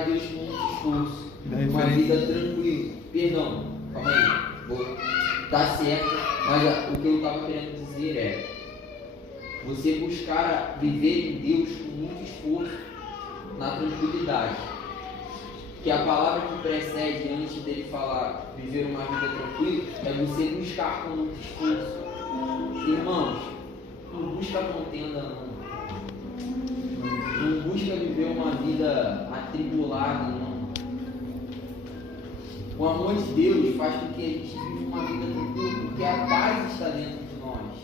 Deus com muito esforço. Uma vida tranquila. Perdão, calma aí. Tá certo, mas o que eu estava querendo dizer é: você buscar viver em Deus com muito esforço, na tranquilidade. Que a palavra que precede antes dele falar viver uma vida tranquila é você buscar com muito esforço. Irmãos, não busca contenda não. Não busca viver uma vida atribulada, não. O amor de Deus faz com que a gente viva uma vida tranquila, porque a paz está dentro de nós.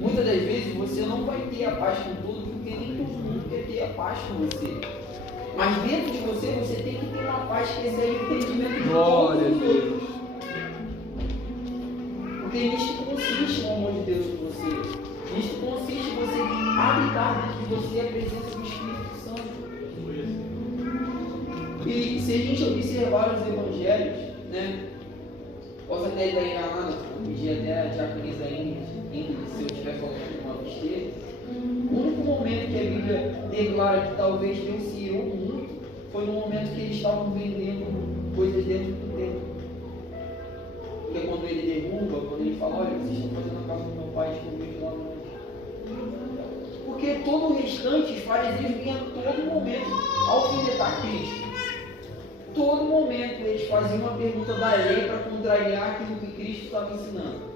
Muitas das vezes você não vai ter a paz com tudo, porque nem todo mundo quer ter a paz com você. Mas dentro de você, você tem que ter uma paz que excede o entendimento de Glória a todos os Deus. outros. Porque nisto consiste o amor de Deus com você. Nisto consiste você habitar dentro de você a presença do Espírito Santo. E se a gente observar os evangelhos, né? Posso até estar enganado, pedir até a diaconisa Ingrid, se eu estiver falando alguma besteira. O único momento que a Bíblia declara que talvez Deus se irou muito foi no momento que eles estavam vendendo coisas dentro do templo. Porque quando ele derruba, quando ele fala, olha, vocês estão fazendo a casa do meu pai, que eu vejo lá no. Porque todo o restante, os fariseus vinham a todo momento alfinetar Cristo. Todo momento eles faziam uma pergunta da lei para contrariar aquilo que Cristo estava ensinando.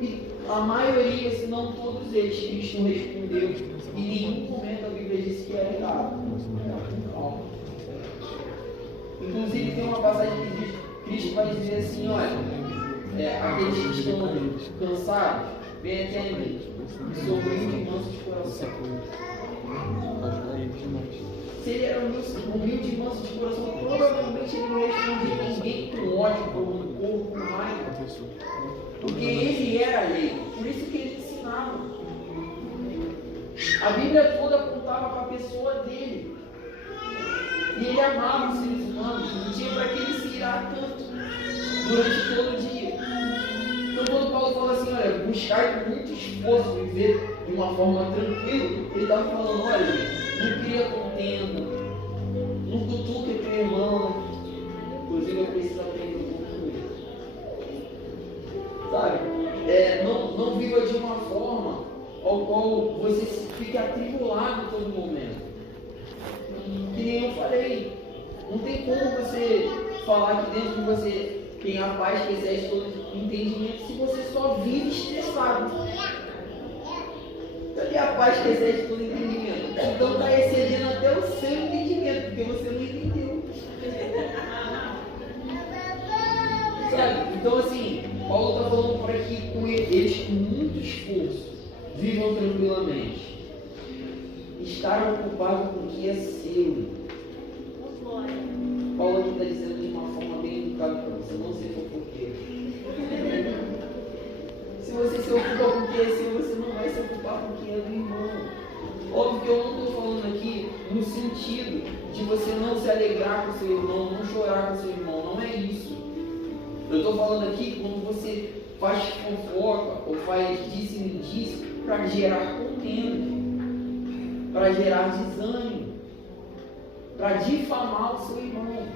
E a maioria, se não todos eles, Cristo respondeu. E em nenhum momento a Bíblia disse que era errado. Inclusive tem uma passagem que diz, Cristo vai dizer assim, olha, aqueles que estão cansados, vem até mim, e sou humilde e manso de coração. Se ele era humilde e manso de coração, provavelmente ele não respondia ninguém com ódio, com rancor, com raiva. Porque ele era a lei, por isso que ele ensinava. A Bíblia toda apontava para a pessoa dele. E ele amava os seres humanos, não tinha para que ele se irar tanto durante todo o dia. Então quando Paulo fala assim, olha, buscar com muito esforço viver de uma forma tranquila, ele estava falando, olha, não cria contenda, não cutuca teu irmão. Inclusive eu preciso aprender um pouco com isso. Sabe? Não viva de uma forma ao qual você fica atribulado todo momento. Que nem eu falei, não tem como você falar que dentro de você tem a paz que excede todo entendimento se você só vive estressado. Cadê a paz que excede todo entendimento? Então está excedendo até o seu entendimento, porque você não entendeu. Sabe? Então assim, Paulo está falando para que com eles com muito esforço vivam tranquilamente. Estar ocupado com o que é seu. Paulo aqui está dizendo de uma forma bem educada para você não ser fofoqueiro. Se você se ocupa com o que é seu, você não vai se ocupar com o que é do irmão. Óbvio que eu não estou falando aqui no sentido de você não se alegrar com seu irmão, não chorar com seu irmão, não é isso. Eu estou falando aqui quando você faz fofoca ou faz disse-me-disse para gerar contenda, para gerar desânimo, para difamar o seu irmão.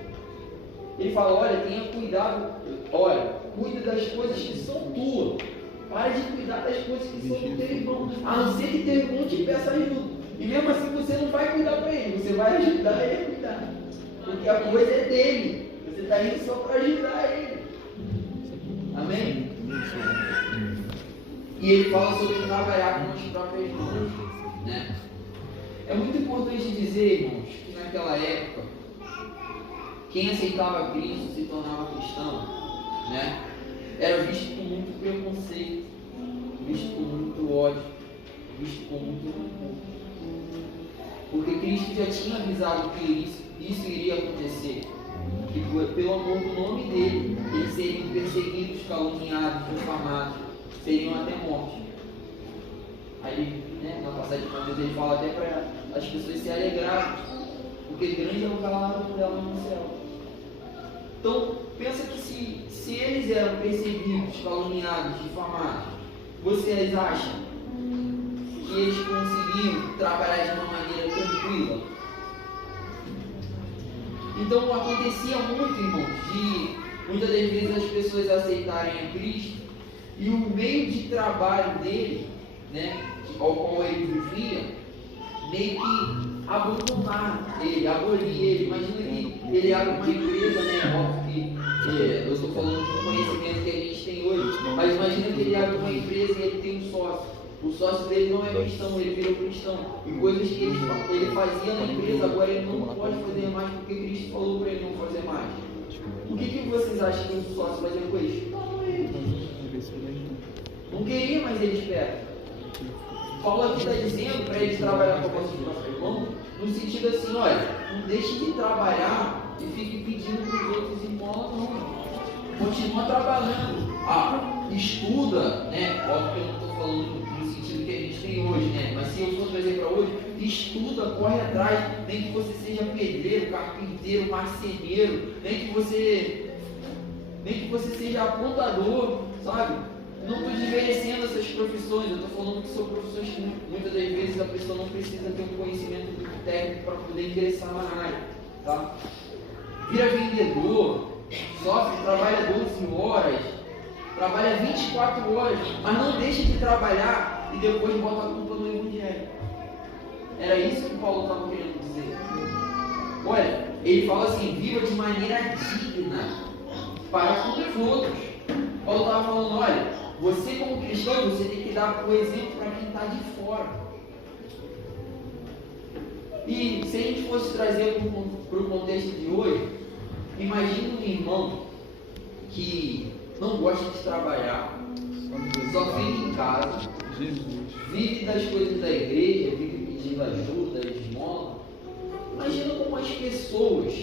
Ele fala, olha, tenha cuidado, olha, cuide das coisas que são tuas. Para de cuidar das coisas que são do teu irmão. A não ser que teu irmão te peça ajuda. E mesmo assim você não vai cuidar para ele, você vai ajudar ele a cuidar. Porque a coisa é dele. Você está indo só para ajudar ele. Amém? E ele fala sobre trabalhar com as próprias mãos, né? É muito importante dizer, irmãos, que naquela época, quem aceitava Cristo se tornava cristão, né? Era visto com muito preconceito, visto com muito ódio, visto com muito rancor. Porque Cristo já tinha avisado que isso iria acontecer. Que pelo amor do nome dele, eles seriam perseguidos, caluniados, difamados, seriam até mortos. Aí, né, na passagem de Mateus, ele fala até para as pessoas se alegrarem, porque grande é o galardão dela no céu. Então, pensa que se eles eram perseguidos, caluniados, difamados, vocês acham que eles conseguiam trabalhar de uma maneira tranquila? Então acontecia muito, irmãos, de muitas das vezes as pessoas aceitarem a Cristo e o meio de trabalho dele, né, ao qual ele vivia, meio que abandonar ele, abolir ele. Imagina que ele abre uma empresa, né? Óbvio que eu estou falando de um conhecimento que a gente tem hoje, mas imagina que ele abre uma empresa e ele tem um sócio. O sócio dele não é cristão, ele virou cristão. E coisas que ele fazia na empresa, agora ele não pode fazer mais porque Cristo falou para ele não fazer mais. O que vocês acham que o sócio fazia com eles? Não queria mais eles perto. Paulo aqui está dizendo para eles trabalhar com a vossa própria irmão, no sentido assim, olha, não deixe de trabalhar e fique pedindo para os outros irmãos, não. Continua trabalhando. Estuda, né? Óbvio que eu não estou falando no sentido que a gente tem hoje, né? Mas se eu for trazer para hoje, estuda, corre atrás, nem que você seja pedreiro, carpinteiro, marceneiro, nem que você seja apontador, sabe? Não estou desmerecendo essas profissões, eu estou falando que são profissões que muitas das vezes a pessoa não precisa ter um conhecimento técnico para poder ingressar na área, tá? Vira vendedor, sofre, trabalha 12 horas, trabalha 24 horas, mas não deixa de trabalhar e depois bota a culpa no evangelho. Era isso que Paulo estava querendo dizer. Olha, ele fala assim, viva de maneira digna para com os outros. Paulo estava falando, olha, você como cristão, você tem que dar o exemplo para quem está de fora. E se a gente fosse trazer para o contexto de hoje, imagine um irmão que não gosta de trabalhar, só fica em casa, vive das coisas da igreja, vive pedindo ajuda, esmola. Imagina como as pessoas,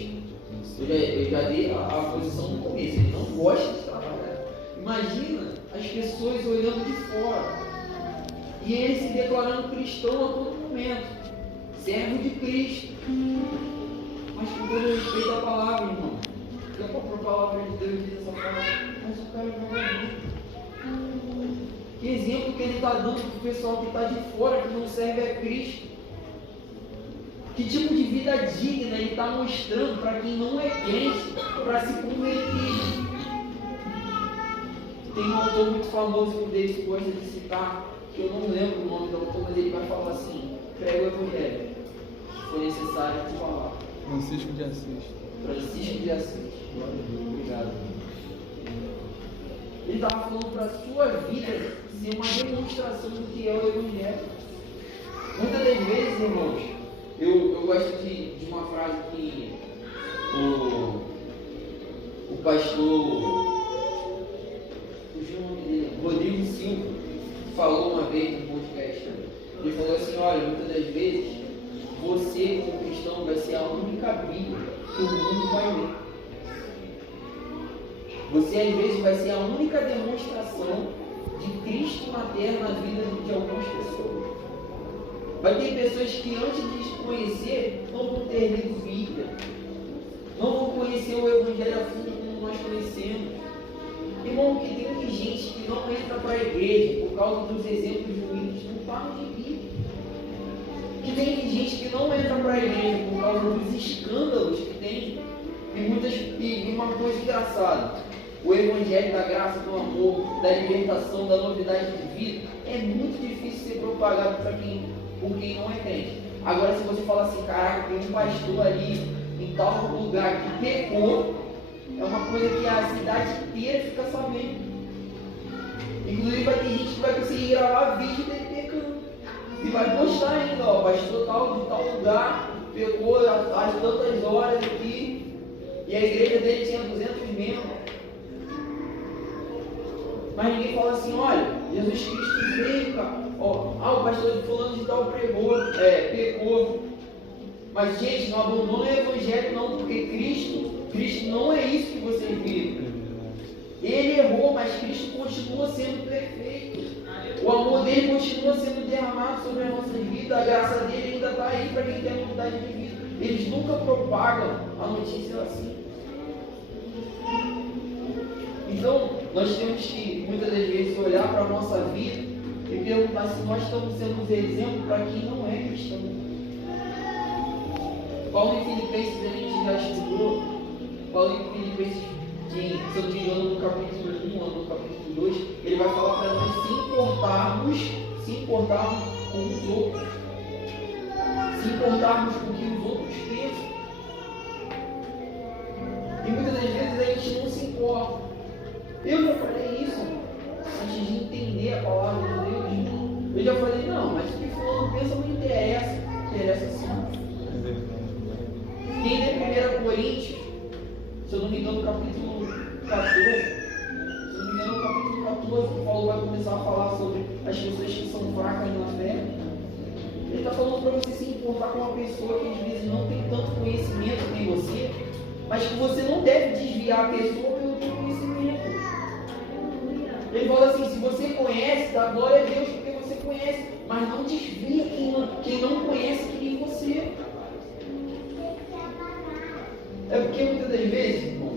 eu já dei a posição no começo, ele não gosta de trabalhar. Imagina as pessoas olhando de fora e ele se declarando cristão a todo momento, servo de Cristo, mas com todo respeito à palavra, irmão. Porque a própria palavra de Deus diz essa palavra, mas o cara não é bom. Que exemplo que ele está dando para o pessoal que está de fora, que não serve a Cristo? Que tipo de vida digna ele está mostrando para quem não é crente, para se converter? Tem um autor muito famoso que o David gosta de citar, que eu não lembro o nome do autor, mas ele vai falar assim: prega o evangelho, se for necessário te falar. Francisco de Assis. Francisco de Assis. Glória a Deus, obrigado. Ele estava falando para a sua vida ser uma demonstração do que é o evangelho. Muitas das vezes, irmãos, eu gosto de uma frase que o pastor Rodrigo Silva falou uma vez no podcast. Ele falou assim, olha, muitas das vezes você como cristão vai ser a única Bíblia que o mundo vai ler. Você às vezes vai ser a única demonstração de Cristo na terra na vida de algumas pessoas. Vai ter pessoas que antes de te conhecer não vão ter lido Bíblia, não vão conhecer o Evangelho a fundo como nós conhecemos. Irmão, que tem gente que não entra para a igreja por causa dos exemplos ruins, não param de vir. Que tem gente que não entra para a igreja por causa dos escândalos que tem. E uma coisa engraçada, o evangelho da graça, do amor, da libertação, da novidade de vida, é muito difícil ser propagado por quem não é crente. Agora, se você falar assim, caraca, tem um pastor ali em tal lugar que pecou, é uma coisa que a cidade inteira fica sabendo. Inclusive vai ter gente que vai conseguir gravar vídeo dele pecando. E vai postar ainda, ó, pastor tal de tal lugar, pecou às tantas horas aqui, e a igreja dele tinha 200 membros. Mas ninguém fala assim, olha, Jesus Cristo veio, cara. Ó, o pastor de fulano de tal pecou. Mas, gente, não abandona o evangelho não, porque Cristo não é isso que vocês viram. Ele errou, mas Cristo continua sendo perfeito. O amor dele continua sendo derramado sobre as nossas vidas. A graça dele ainda está aí para quem tem a novidade de vida. Eles nunca propagam a notícia assim. Então, nós temos que, muitas das vezes, olhar para a nossa vida e perguntar se nós estamos sendo um exemplo para quem não é cristão. Paulo em Filipenses a gente já estudou. Paulo em Filipenses, se eu não me engano, no capítulo 1 ou no capítulo 2, ele vai falar para nós se importarmos com os outros. Se importarmos com o que os outros pensam. E muitas das vezes a gente não se importa. Eu já falei isso antes de entender a palavra de Deus. Eu já falei, não, mas o que fulano pensa não interessa. Interessa sim. Quem lê 1 Coríntios, se eu não me engano, no capítulo 14, Paulo vai começar a falar sobre as pessoas que são fracas na fé. Ele está falando para você se importar com uma pessoa que às vezes não tem tanto conhecimento que você, mas que você não deve desviar a pessoa pelo seu conhecimento. Ele fala assim, se você conhece, dá glória a Deus porque você conhece, mas não desvia quem não conhece que nem você. É porque muitas das vezes, irmão,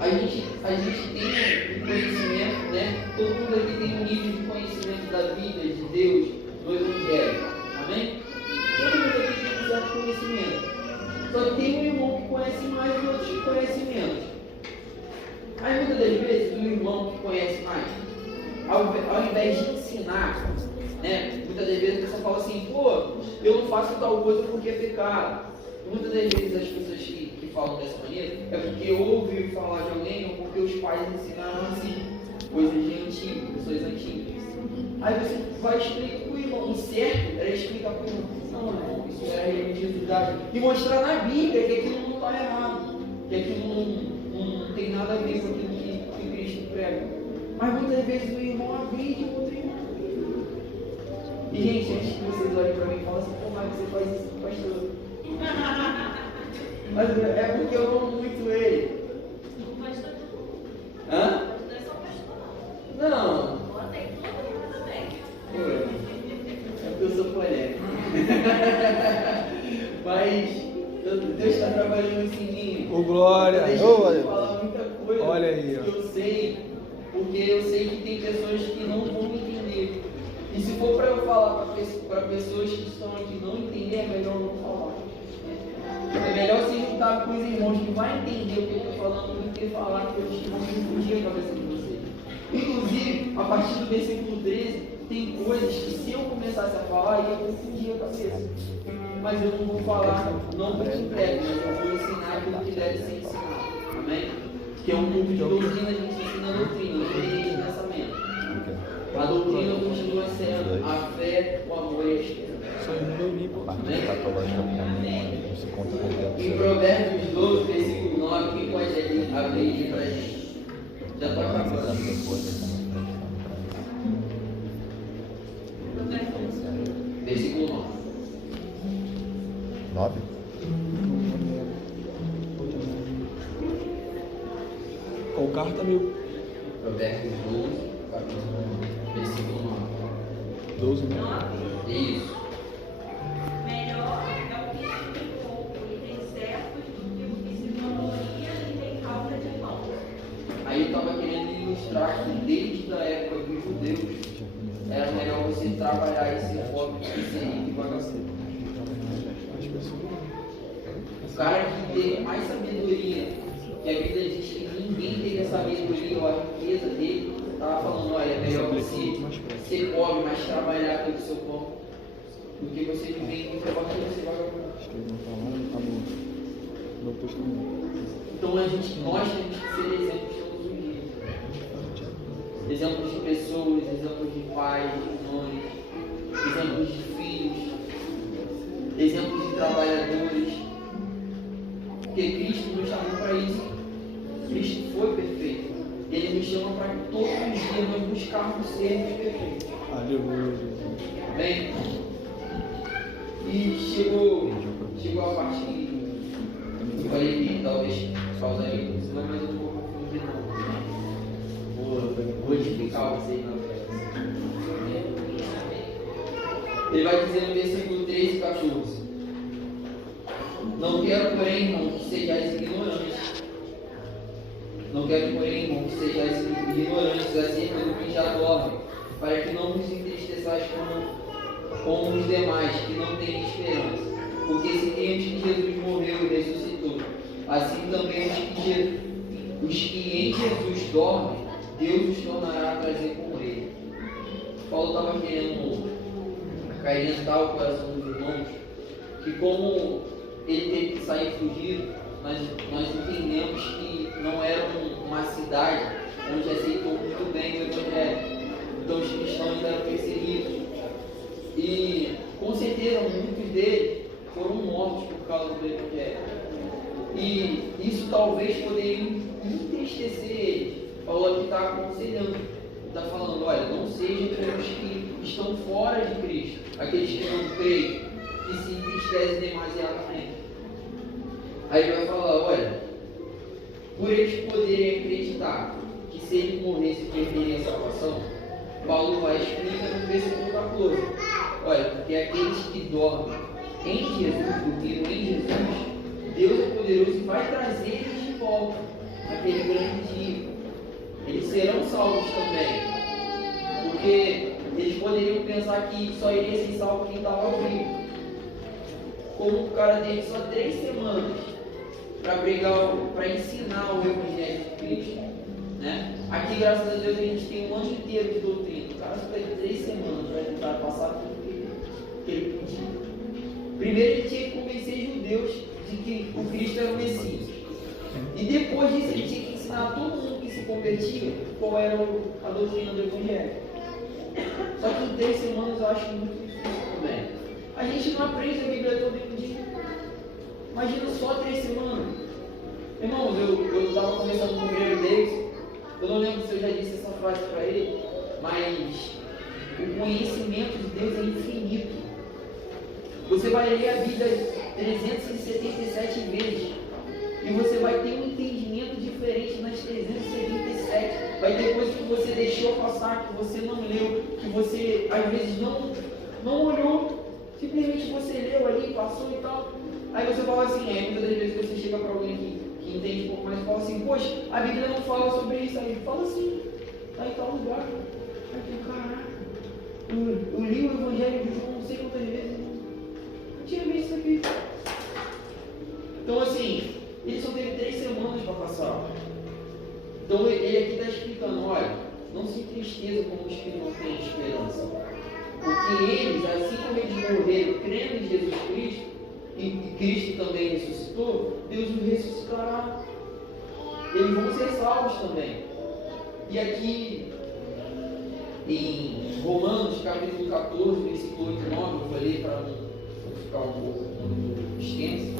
a gente tem um conhecimento, né? Todo mundo aqui tem um nível de conhecimento da vida, de Deus, do Evangelho. Amém? Todo mundo aqui tem um certo conhecimento. Só que tem um irmão que conhece mais e outros que conhecem menos. Aí muitas das vezes o irmão que conhece mais, ao invés de ensinar, né? Muitas das vezes a pessoa fala assim, pô, eu não faço tal coisa porque é pecado. Muitas das vezes as pessoas que falam dessa maneira é porque ouviram falar de alguém ou porque os pais ensinaram assim, coisas de antigo, pessoas antigas. Aí você vai explicar para o irmão, o certo era explicar para o irmão, não, isso era religiosidade, e mostrar na Bíblia que aquilo não está errado, que aquilo não tem nada a ver com aquilo que Cristo prega. Mas muitas vezes o irmão agride o outro irmão. E gente, antes que vocês olhem para mim e falem assim, como é que você faz isso com o pastor? Mas é porque eu amo muito ele. O pastor Hã? não é só pastor, não. Não. Tem tudo também. É porque eu sou polêmico. Mas Deus está trabalhando isso em mim. Ô, glória! Eu falar muita coisa. Olha aí, ó. Que eu sei, porque eu sei que tem pessoas que não vão entender. E se for para eu falar para pessoas que estão aqui não entender, é melhor não falar. É melhor se juntar com os irmãos que vão entender o que eu estou falando do que falar coisas que vão confundir a cabeça de vocês. Inclusive, a partir do versículo 13, tem coisas que se eu começasse a falar, ia confundir a cabeça. Mas eu não vou falar, não porque prego, mas eu vou ensinar aquilo que deve ser ensinado. Amém? Que é um pouco de doutrina, a gente ensina a doutrina, não tem pensamento. A doutrina continua sendo a fé, o amor e a esperança. Em Provérbios 12, versículo 9, quem pode abrir para a gente? Já está acabando. Versículo 9. 9? Qual carta, meu? Provérbios 12, versículo 9. 12, né? Isso. Melhor é o que se pouco e tem certos do que o que se vangloria e tem falta de pão. mostrar que desde a época dos judeus era melhor você trabalhar e ser pobre do que ser rico e vagabundo. O cara que teve mais sabedoria, que a Bíblia diz que ninguém teve a sabedoria ou a riqueza dele, estava falando, olha, é melhor você ser pobre, mas trabalhar pelo seu corpo, do que você viver em trabalho e ser vagabundo. Então nós temos que ser exemplos todos os dias. Exemplos de pessoas, exemplos de pais, de mães, exemplos de filhos, exemplos de trabalhadores. Porque Cristo nos chamou para isso. Cristo foi perfeito. Ele nos chama para que todos os dias nós buscarmos sermos perfeitos. Aleluia. Amém? E chegou a parte que eu falei que talvez causaria confusão, mas eu não vou confundir não. Vou explicar vocês na frente. Ele vai dizer no versículo 13 e 14: Não quero, porém, irmão, que sejais ignorantes. Não quero, porém, irmão, que sejais ignorantes acerca do que já dorme, para que não vos entristeçais como os demais, que não têm esperança. Porque se cremos que Jesus morreu e ressuscitou, assim também os que em Jesus dormem, Deus os tornará a trazer com ele. Paulo estava querendo acalentar o coração dos irmãos, que como ele teve que sair fugido, nós entendemos que não era uma cidade onde aceitou muito bem o Evangelho. Então os cristãos eram perseguidos. E com certeza muitos deles foram mortos por causa do Evangelho. E isso talvez poderia entristecer eles. Paulo aqui está aconselhando, está falando, olha, não sejam como os que estão fora de Cristo, aqueles que não creem, que se entristecem demasiadamente. Aí ele vai falar, olha, por eles poderem acreditar que se ele morresse perderia a salvação, Paulo vai explicar no versículo 14. Olha, porque aqueles que dormem em Jesus, dormiram em Jesus, Deus é poderoso e vai trazer eles de volta naquele grande dia. Eles serão salvos também, porque eles poderiam pensar que só iria ser salvo quem estava vivo. Como o cara teve só 3 semanas para ensinar o Evangelho de Cristo, né? Aqui, graças a Deus, a gente tem um ano inteiro de doutrina. O cara só teve 3 semanas para tentar passar tudo que ele podia. Primeiro ele tinha que convencer judeus de que o Cristo era o Messias. E depois disso ele tinha que ensinar a todo mundo que se convertia qual era a doutrina do Evangelho. Só que em 3 semanas eu acho muito difícil também. A gente não aprende a Bíblia todo dia. Imagina só 3 semanas. Irmãos, eu estava conversando com o Guilherme Davis. Eu não lembro se eu já disse essa frase para ele, mas o conhecimento de Deus é infinito. Você vai ler a Bíblia 377 vezes e você vai ter um entendimento diferente nas 377. Vai ter coisas que você deixou passar, que você não leu, que você às vezes não olhou, simplesmente você leu ali, passou e tal. Aí você fala assim, muitas das vezes você chega para alguém que entende um pouco mais e fala assim, poxa, a Bíblia não fala sobre isso. Aí ele fala assim, tá em tal lugar. Aí eu, caraca, eu li o Evangelho de João não sei quantas vezes, não tinha visto isso aqui. Então assim, ele só teve 3 semanas para passar. Então ele aqui está explicando, olha, não se entristeça como os que não têm esperança. Porque eles, assim como eles morreram crendo em Jesus Cristo, e Cristo também ressuscitou, Deus os ressuscitará. Eles vão ser salvos também. E aqui em Romanos capítulo 14, versículo 8 e 9, eu falei para não ficar um pouco extenso.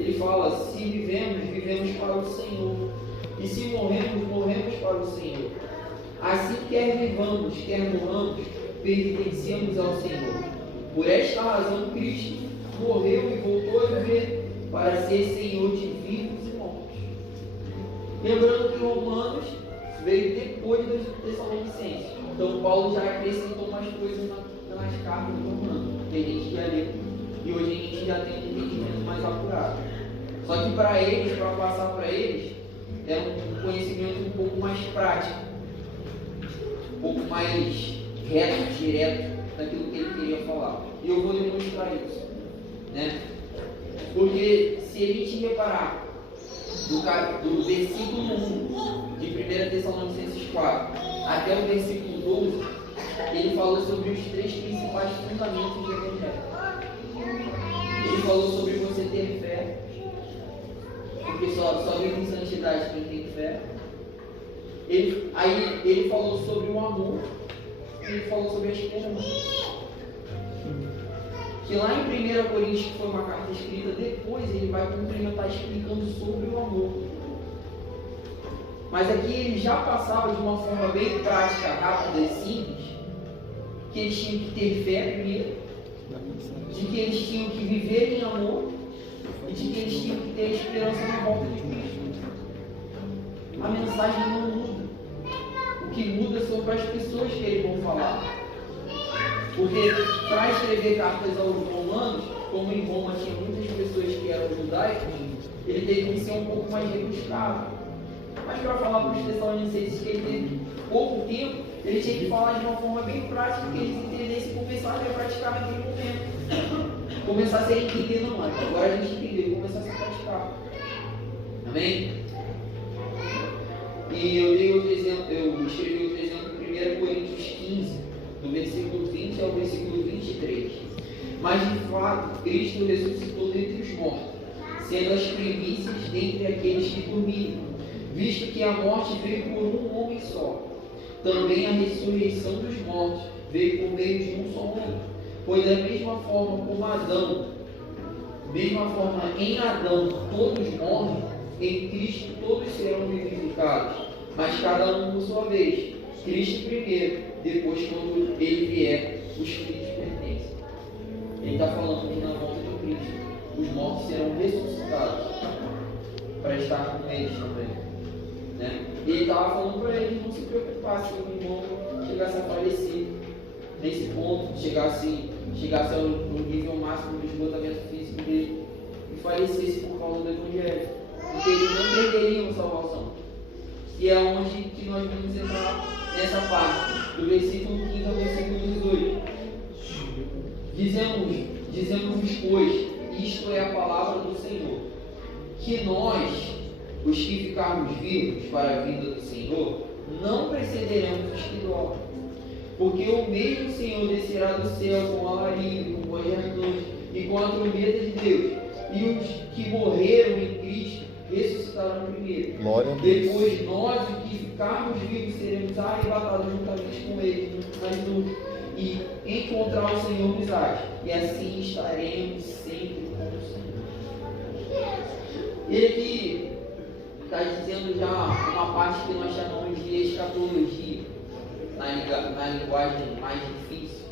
Ele fala, se vivemos, vivemos para o Senhor. E se morremos, morremos para o Senhor. Assim, quer vivamos, quer morramos, pertencemos ao Senhor. Por esta razão, Cristo morreu e voltou a viver para ser Senhor de vivos e mortos. Lembrando que Romanos veio depois dos Tessalonicenses. Então, Paulo já acrescentou mais coisas nas cartas de Romanos, que a gente já leu. E hoje a gente já tem um entendimento mais apurado. Só que para eles, para passar para eles, é um conhecimento um pouco mais prático. pouco mais reto, direto daquilo que ele queria falar. E eu vou demonstrar isso, né? Porque se a gente reparar do versículo 1 de 1 Tessalonicenses 4 até o versículo 12, ele falou sobre os 3 principais fundamentos do Evangelho. Ele falou sobre você ter fé, porque só vive em santidade quem tem fé. Aí ele falou sobre o amor, e ele falou sobre a esperança. Que lá em 1 Coríntios, que foi uma carta escrita, depois ele vai complementar explicando sobre o amor. Mas aqui ele já passava de uma forma bem prática, rápida e simples, que eles tinham que ter fé primeiro, de que eles tinham que viver em amor e de que eles tinham que ter esperança na volta de Cristo. A mensagem não muda. O que muda são para as pessoas que eles vão falar. Porque para escrever cartas aos romanos, como em Roma tinha muitas pessoas que eram judaicos, ele teve que ser um pouco mais rebuscado. Mas para falar para os tessalonicenses que ele teve pouco tempo, ele tinha que falar de uma forma bem prática, que eles entendessem e começassem a praticar naquele momento. Começassem a entender, não é? Agora a gente entendeu, começassem a praticar. Amém? E eu dei outro exemplo, eu escrevi outro exemplo em 1 Coríntios 15, do versículo 20 ao versículo 23. Mas de fato, Cristo ressuscitou dentre os mortos, sendo as primícias dentre aqueles que dormiram, visto que a morte veio por um homem só. Também a ressurreição dos mortos veio por meio de um só homem. Pois da mesma forma como em Adão todos morrem, em Cristo todos serão vivificados, mas cada um por sua vez. Cristo primeiro, depois quando ele vier, os filhos pertencem. Ele está falando que na volta de Cristo, os mortos serão ressuscitados para estar com eles também, né? E ele estava falando para eles não se preocupar se o irmão chegasse a falecer nesse ponto, chegasse ao nível máximo do esgotamento físico dele e falecesse por causa do Evangelho, porque eles não perderiam salvação. E é onde que nós vamos entrar nessa parte, do versículo 15 ao versículo 18. Dizemos, pois, isto é a palavra do Senhor, que nós, os que ficarmos vivos para a vinda do Senhor, não precederemos os que dormem. Porque o mesmo Senhor descerá do céu com alarido, com voz de arcanjo e com a trombeta de Deus. E os que morreram em Cristo ressuscitarão primeiro. Depois nós, os que ficarmos vivos, seremos arrebatados juntamente com eles nas nuvens e encontrar o Senhor nos ares. E assim estaremos sempre com o Senhor. Ele aqui está dizendo já uma parte que nós chamamos de escatologia, na linguagem mais difícil,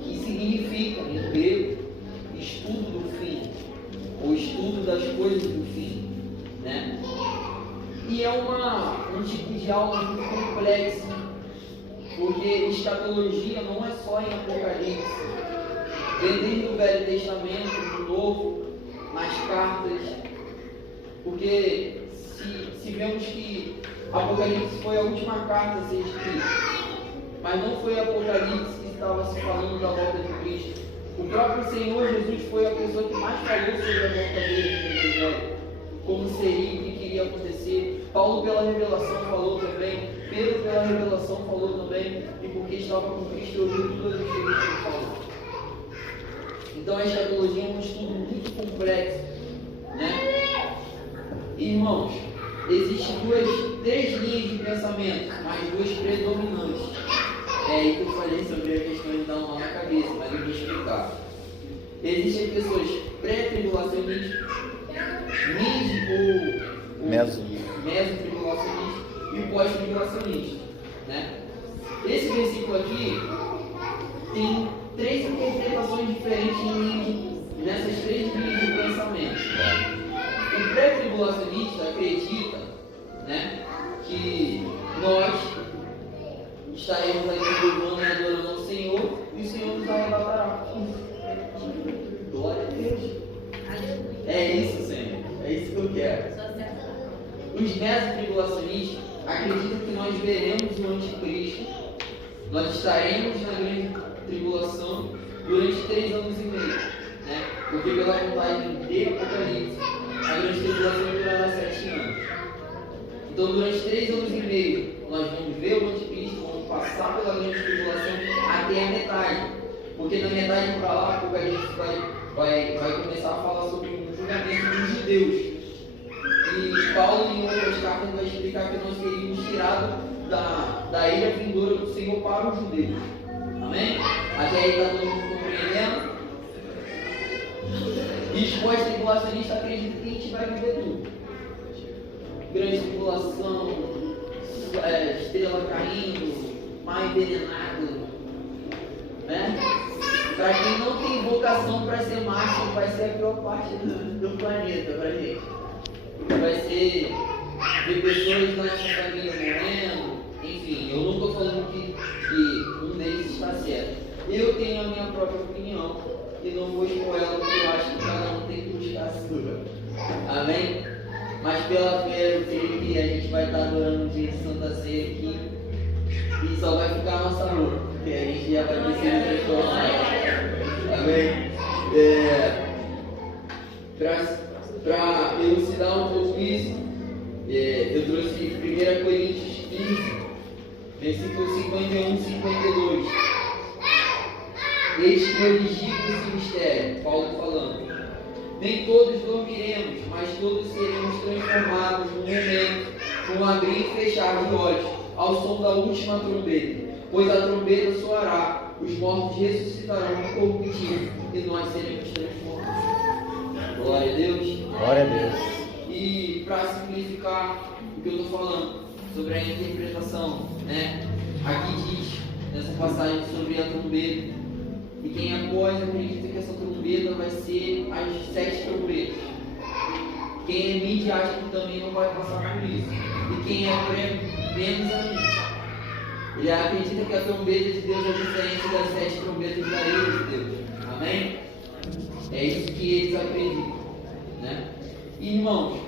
que significa, em grego, estudo do fim, ou estudo das coisas do fim, né? E é um tipo de aula muito complexo, porque escatologia não é só em Apocalipse, vem desde o Velho Testamento, do Novo, nas cartas, porque se vemos que Apocalipse foi a última carta a ser escrita, mas não foi Apocalipse que estava se falando da volta de Cristo. O próprio Senhor Jesus foi a pessoa que mais falou sobre a volta dele no Evangelho, como seria, o que queria acontecer. Paulo pela revelação falou também, Pedro pela revelação falou também, e porque estava com Cristo ouviu todas as coisas que ele falou. Então a escatologia é um estudo muito complexo, né? Irmãos, existem três linhas de pensamento, mas duas predominantes. É aí que eu falei sobre a questão de dar um nó na cabeça, mas eu vou explicar. Existem pessoas pré-tribulacionistas, meso-tribulacionistas e o pós-tribulacionista, né? Esse versículo aqui tem três interpretações diferentes nessas três linhas de pensamento. O pré-tribulacionista acredita, né, que nós estaremos aqui louvando e adorando ao Senhor e o Senhor nos arrebatará. Glória a Deus. É isso, Senhor. É isso que eu quero. Os meso-tribulacionistas acredita que nós veremos o anticristo, nós estaremos na grande tribulação durante 3 anos e meio, né? Porque pela contagem de Apocalipse, a grande tribulação durará 7 anos. Então, durante 3 anos e meio, nós vamos ver o anticristo, vamos passar pela grande tribulação até a metade. Porque na metade para lá, Apocalipse vai começar a falar sobre o julgamento dos judeus. E Paulo, em outras cartas, vai explicar que nós seríamos tirados da ira vindoura do Senhor para os judeus. Amém? Até aí está todo mundo compreendendo? E os pós-tribulacionistas acreditam que a gente vai viver tudo. Grande tribulação, estrela caindo, mar envenenado. Né? Para quem não tem vocação para ser macho, vai ser a pior parte do planeta para gente. Vai ser ver pessoas da nossa família morrendo. Enfim, eu não estou falando que um deles está certo. Eu tenho a minha própria opinião e não vou expor ela porque eu acho que cada um tem que buscar a sua. Amém? Mas pela fé eu creio que a gente vai estar adorando um dia de Santa Ceia aqui e só vai ficar a nossa roupa, porque a gente já vai descer no transformação. Amém? Para elucidar um pouco isso, eu trouxe 1 Coríntios 15, versículo 51 e 52. Eis que eu lhes digo esse mistério, Paulo falando. Nem todos dormiremos, mas todos seremos transformados num momento, com um abrir e fechar de olhos, ao som da última trombeta. Pois a trombeta soará, os mortos ressuscitarão incorruptíveis e nós seremos transformados. Glória a Deus. Glória a Deus. E para simplificar o que eu estou falando sobre a interpretação, né? Aqui diz nessa passagem sobre a trombeta. E quem após acredita que essa trombeta vai ser as 7 trombetas. Quem é midiático também não vai passar por isso. E quem é prego, menos ainda. Ele acredita que a trombeta de Deus é diferente das 7 trombetas da ira de Deus. Amém? É isso que eles acreditam, né? E, irmãos,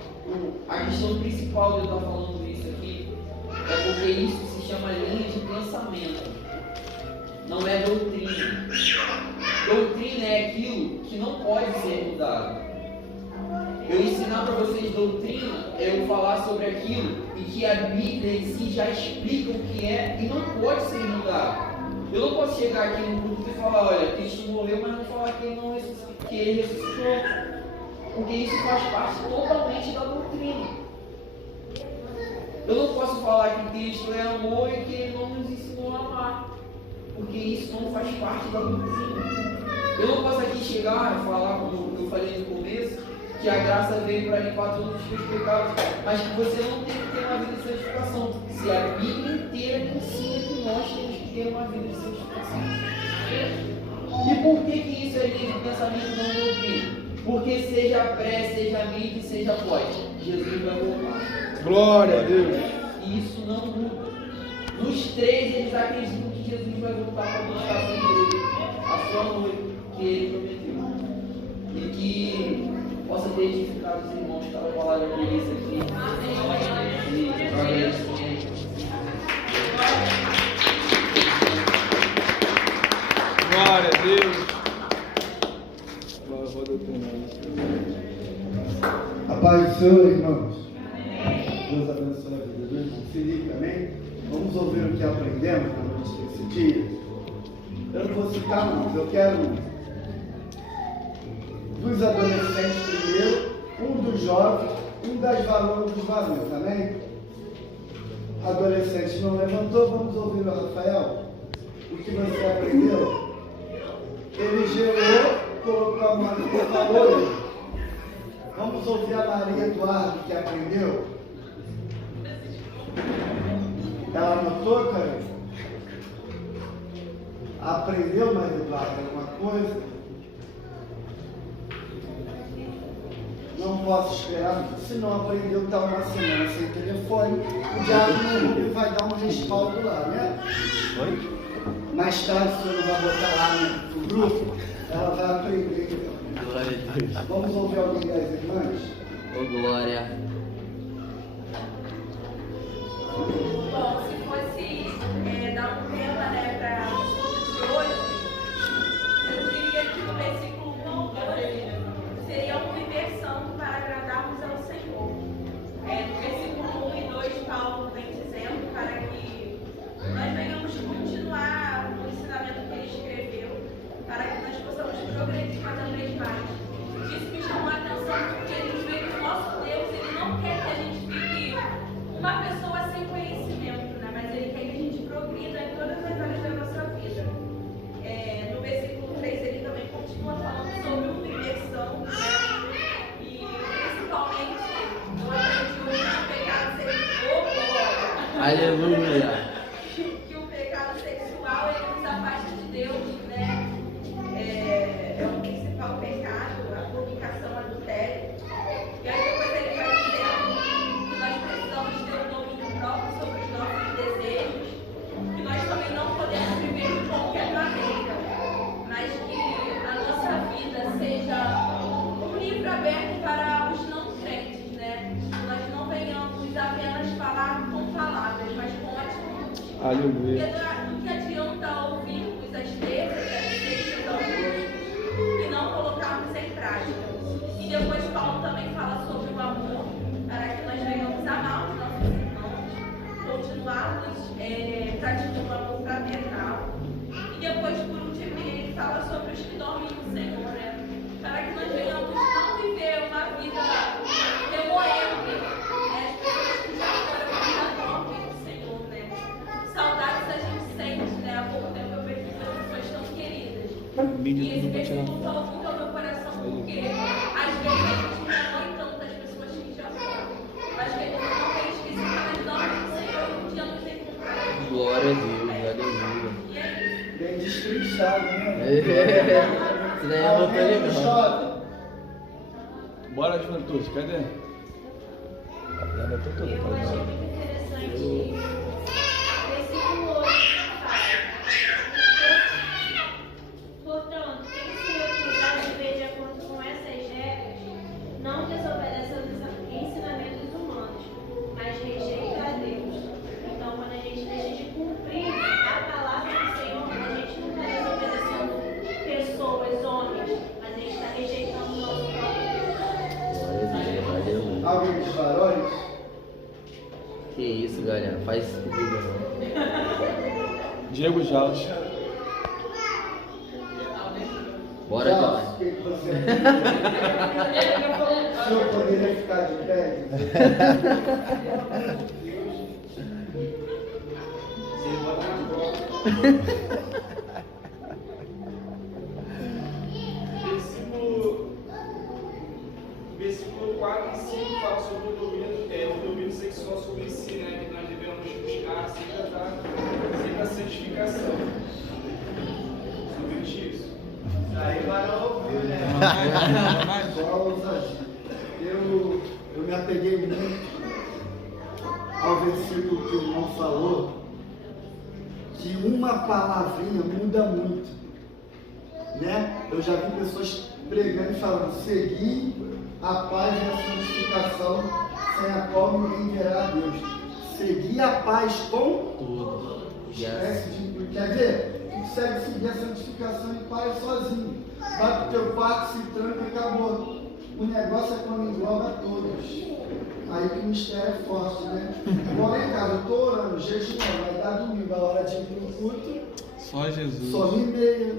a questão principal de eu estar falando isso aqui é porque isso se chama linha de pensamento. Não é doutrina. Doutrina é aquilo que não pode ser mudado. Eu ensinar para vocês doutrina é eu falar sobre aquilo e que a Bíblia em si já explica o que é e não pode ser mudado. Eu não posso chegar aqui no culto e falar, olha, Cristo morreu, mas não falar que ele ressuscitou. Porque isso faz parte totalmente da doutrina. Eu não posso falar que Cristo é amor e que Ele não nos ensinou a amar. Porque isso não faz parte da doutrina. Eu não posso aqui chegar e falar, como eu falei no começo, que a graça veio para limpar todos os seus pecados, mas que você não tem que ter uma vida de santificação. Se a Bíblia inteira ensina que nós temos que ter uma vida de santificação. E por que isso é livre de pensamento não doutrina? Porque seja pré, seja mid, seja pós, Jesus vai voltar. Glória a Deus. E isso não muda. Nos 3 eles acreditam que Jesus vai voltar para buscar a sua igreja, a sua noiva, que Ele prometeu. E que possa ter edificado os irmãos pela palavra que eles aqui. E eu agradeço. Glória a Deus. A paz do Senhor, irmãos. Deus abençoe a vida do irmão Felipe, amém? Vamos ouvir o que aprendemos na noite desse dia. Eu não vou citar muitos, eu quero dos adolescentes primeiro, um dos jovens, um dos varões, amém? Adolescente não levantou, vamos ouvir o Rafael. O que você aprendeu? Ele gerou, colocou a mão no falou. Vamos ouvir a Maria Eduardo que aprendeu. Ela anotou, cara? Aprendeu, Maria Eduardo, alguma coisa? Não posso esperar. Se não aprendeu, está uma semana sem telefone. O diabo não vai dar um respaldo lá, né? Oi? Mais tarde, se você não vai botar lá no grupo, ela vai aprender. Glória a Deus. Vamos ouvir alguém das irmãs? Ô glória. Bom, se fosse dar um tema, né, para o estudo de hoje, eu diria que no versículo 1 seria um viver santo para agradarmos ao Senhor. No versículo 1 e 2, Paulo vem dizendo para que nós venhamos continuar o ensinamento que ele escreveu, para que nós possamos progredir cada vez mais. Isso me chamou a atenção porque a gente vê que o nosso Deus, ele não quer que a gente fique uma pessoa sem conhecimento, né? Mas ele quer que a gente progrida em todas as áreas da nossa vida. No versículo 3 ele também continua falando sobre o viver santo, né? E principalmente eu aprendi hoje que o pecado sexual. Aleluia! Que o pecado sexual ele nos afasta de Deus, né? É o principal pecado, a fornicação, o adultério. E aí depois ele vai dizendo que nós precisamos ter um domínio próprio sobre os nossos desejos, que nós também não podemos viver de qualquer maneira, mas que a nossa vida seja um livro aberto para os não crentes, né? Que nós não venhamos apenas falar com palavras, mas com atitudes. Aleluia. Porque do que adianta ouvirmos as terças, as sextas, aos domingos e não colocarmos em prática. E depois Paulo também fala sobre o amor, para que nós venhamos amar os nossos irmãos, continuarmos praticando o amor fraternal. E depois, por último, ele fala sobre os que dormem no Senhor, né? Para que nós venhamos não viver uma vida remoendo, as pessoas que já foram e já dormem no Senhor, né? Saudades a gente sente, né? Há pouco tempo eu perdi pessoas tão queridas. E esse versículo falou muito ao meu coração, porque às vezes a gente remói tanto das pessoas que já foram, mas que a gente não tem esquecido que elas dormem no Senhor e um dia nos encontraremos. Glória a Deus, aleluia. E é isso. Bem destrinchado, né? Isso daí é muito legal. Chora. Bora, juventude, cadê? Eu tô todo Eu achei muito interessante o versículo 8 que fala: portanto, quem se recusar a viver de acordo com essas regras, não desobedece aos ensinamentos humanos, mas rejeita a Deus. Então, quando a gente deixa de cumprir a palavra do Senhor, a gente não está desobedecendo pessoas, homens, mas a gente está rejeitando o nosso próprio Deus. Aleluia. Alguém dos varões? Que isso, galera, faz isso comigo não. Diego Jales. Bora, Charles, João. o que você Se eu poderia ficar de pé? Versículo 4 e 5 fala sobre o domínio sexual sobre si, né? Que nós devemos buscar sempre a santificação. Sobre isso. Aí vai ouvir, né? Só ousadia. Eu me apeguei muito ao versículo que o irmão falou, que uma palavrinha muda muito, né? Eu já vi pessoas pregando e falando: seguir a paz e a santificação, sem a qual ninguém verá a Deus. Seguir a paz com Tudo. Quer ver? Tu consegue seguir a santificação em paz sozinho. Vai pro teu quarto, se tranca e acabou. O negócio é quando engloba todos. Aí que o mistério é forte, né? Vou lá em casa, eu estou orando, jejuando, vai dar domingo, a hora de ir pro culto. Só Jesus. Some e meia.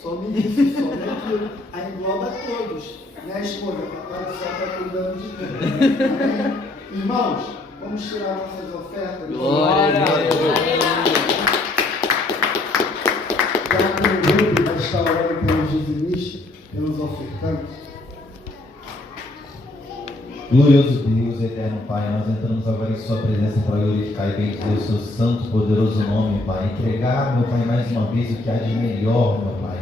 Some isso, some aquilo. Aí engloba todos. Né, esposa? Papai do céu está cuidando de tudo. Amém? Irmãos, vamos tirar nossas ofertas. Glória a Deus. Já que o grupo vai estar orando pelos dizimistas, pelos ofertantes. Glorioso Deus, eterno Pai, nós entramos agora em Sua presença para glorificar e bendizer o Seu santo, poderoso nome, Pai. Entregar, meu Pai, mais uma vez o que há de melhor, meu Pai.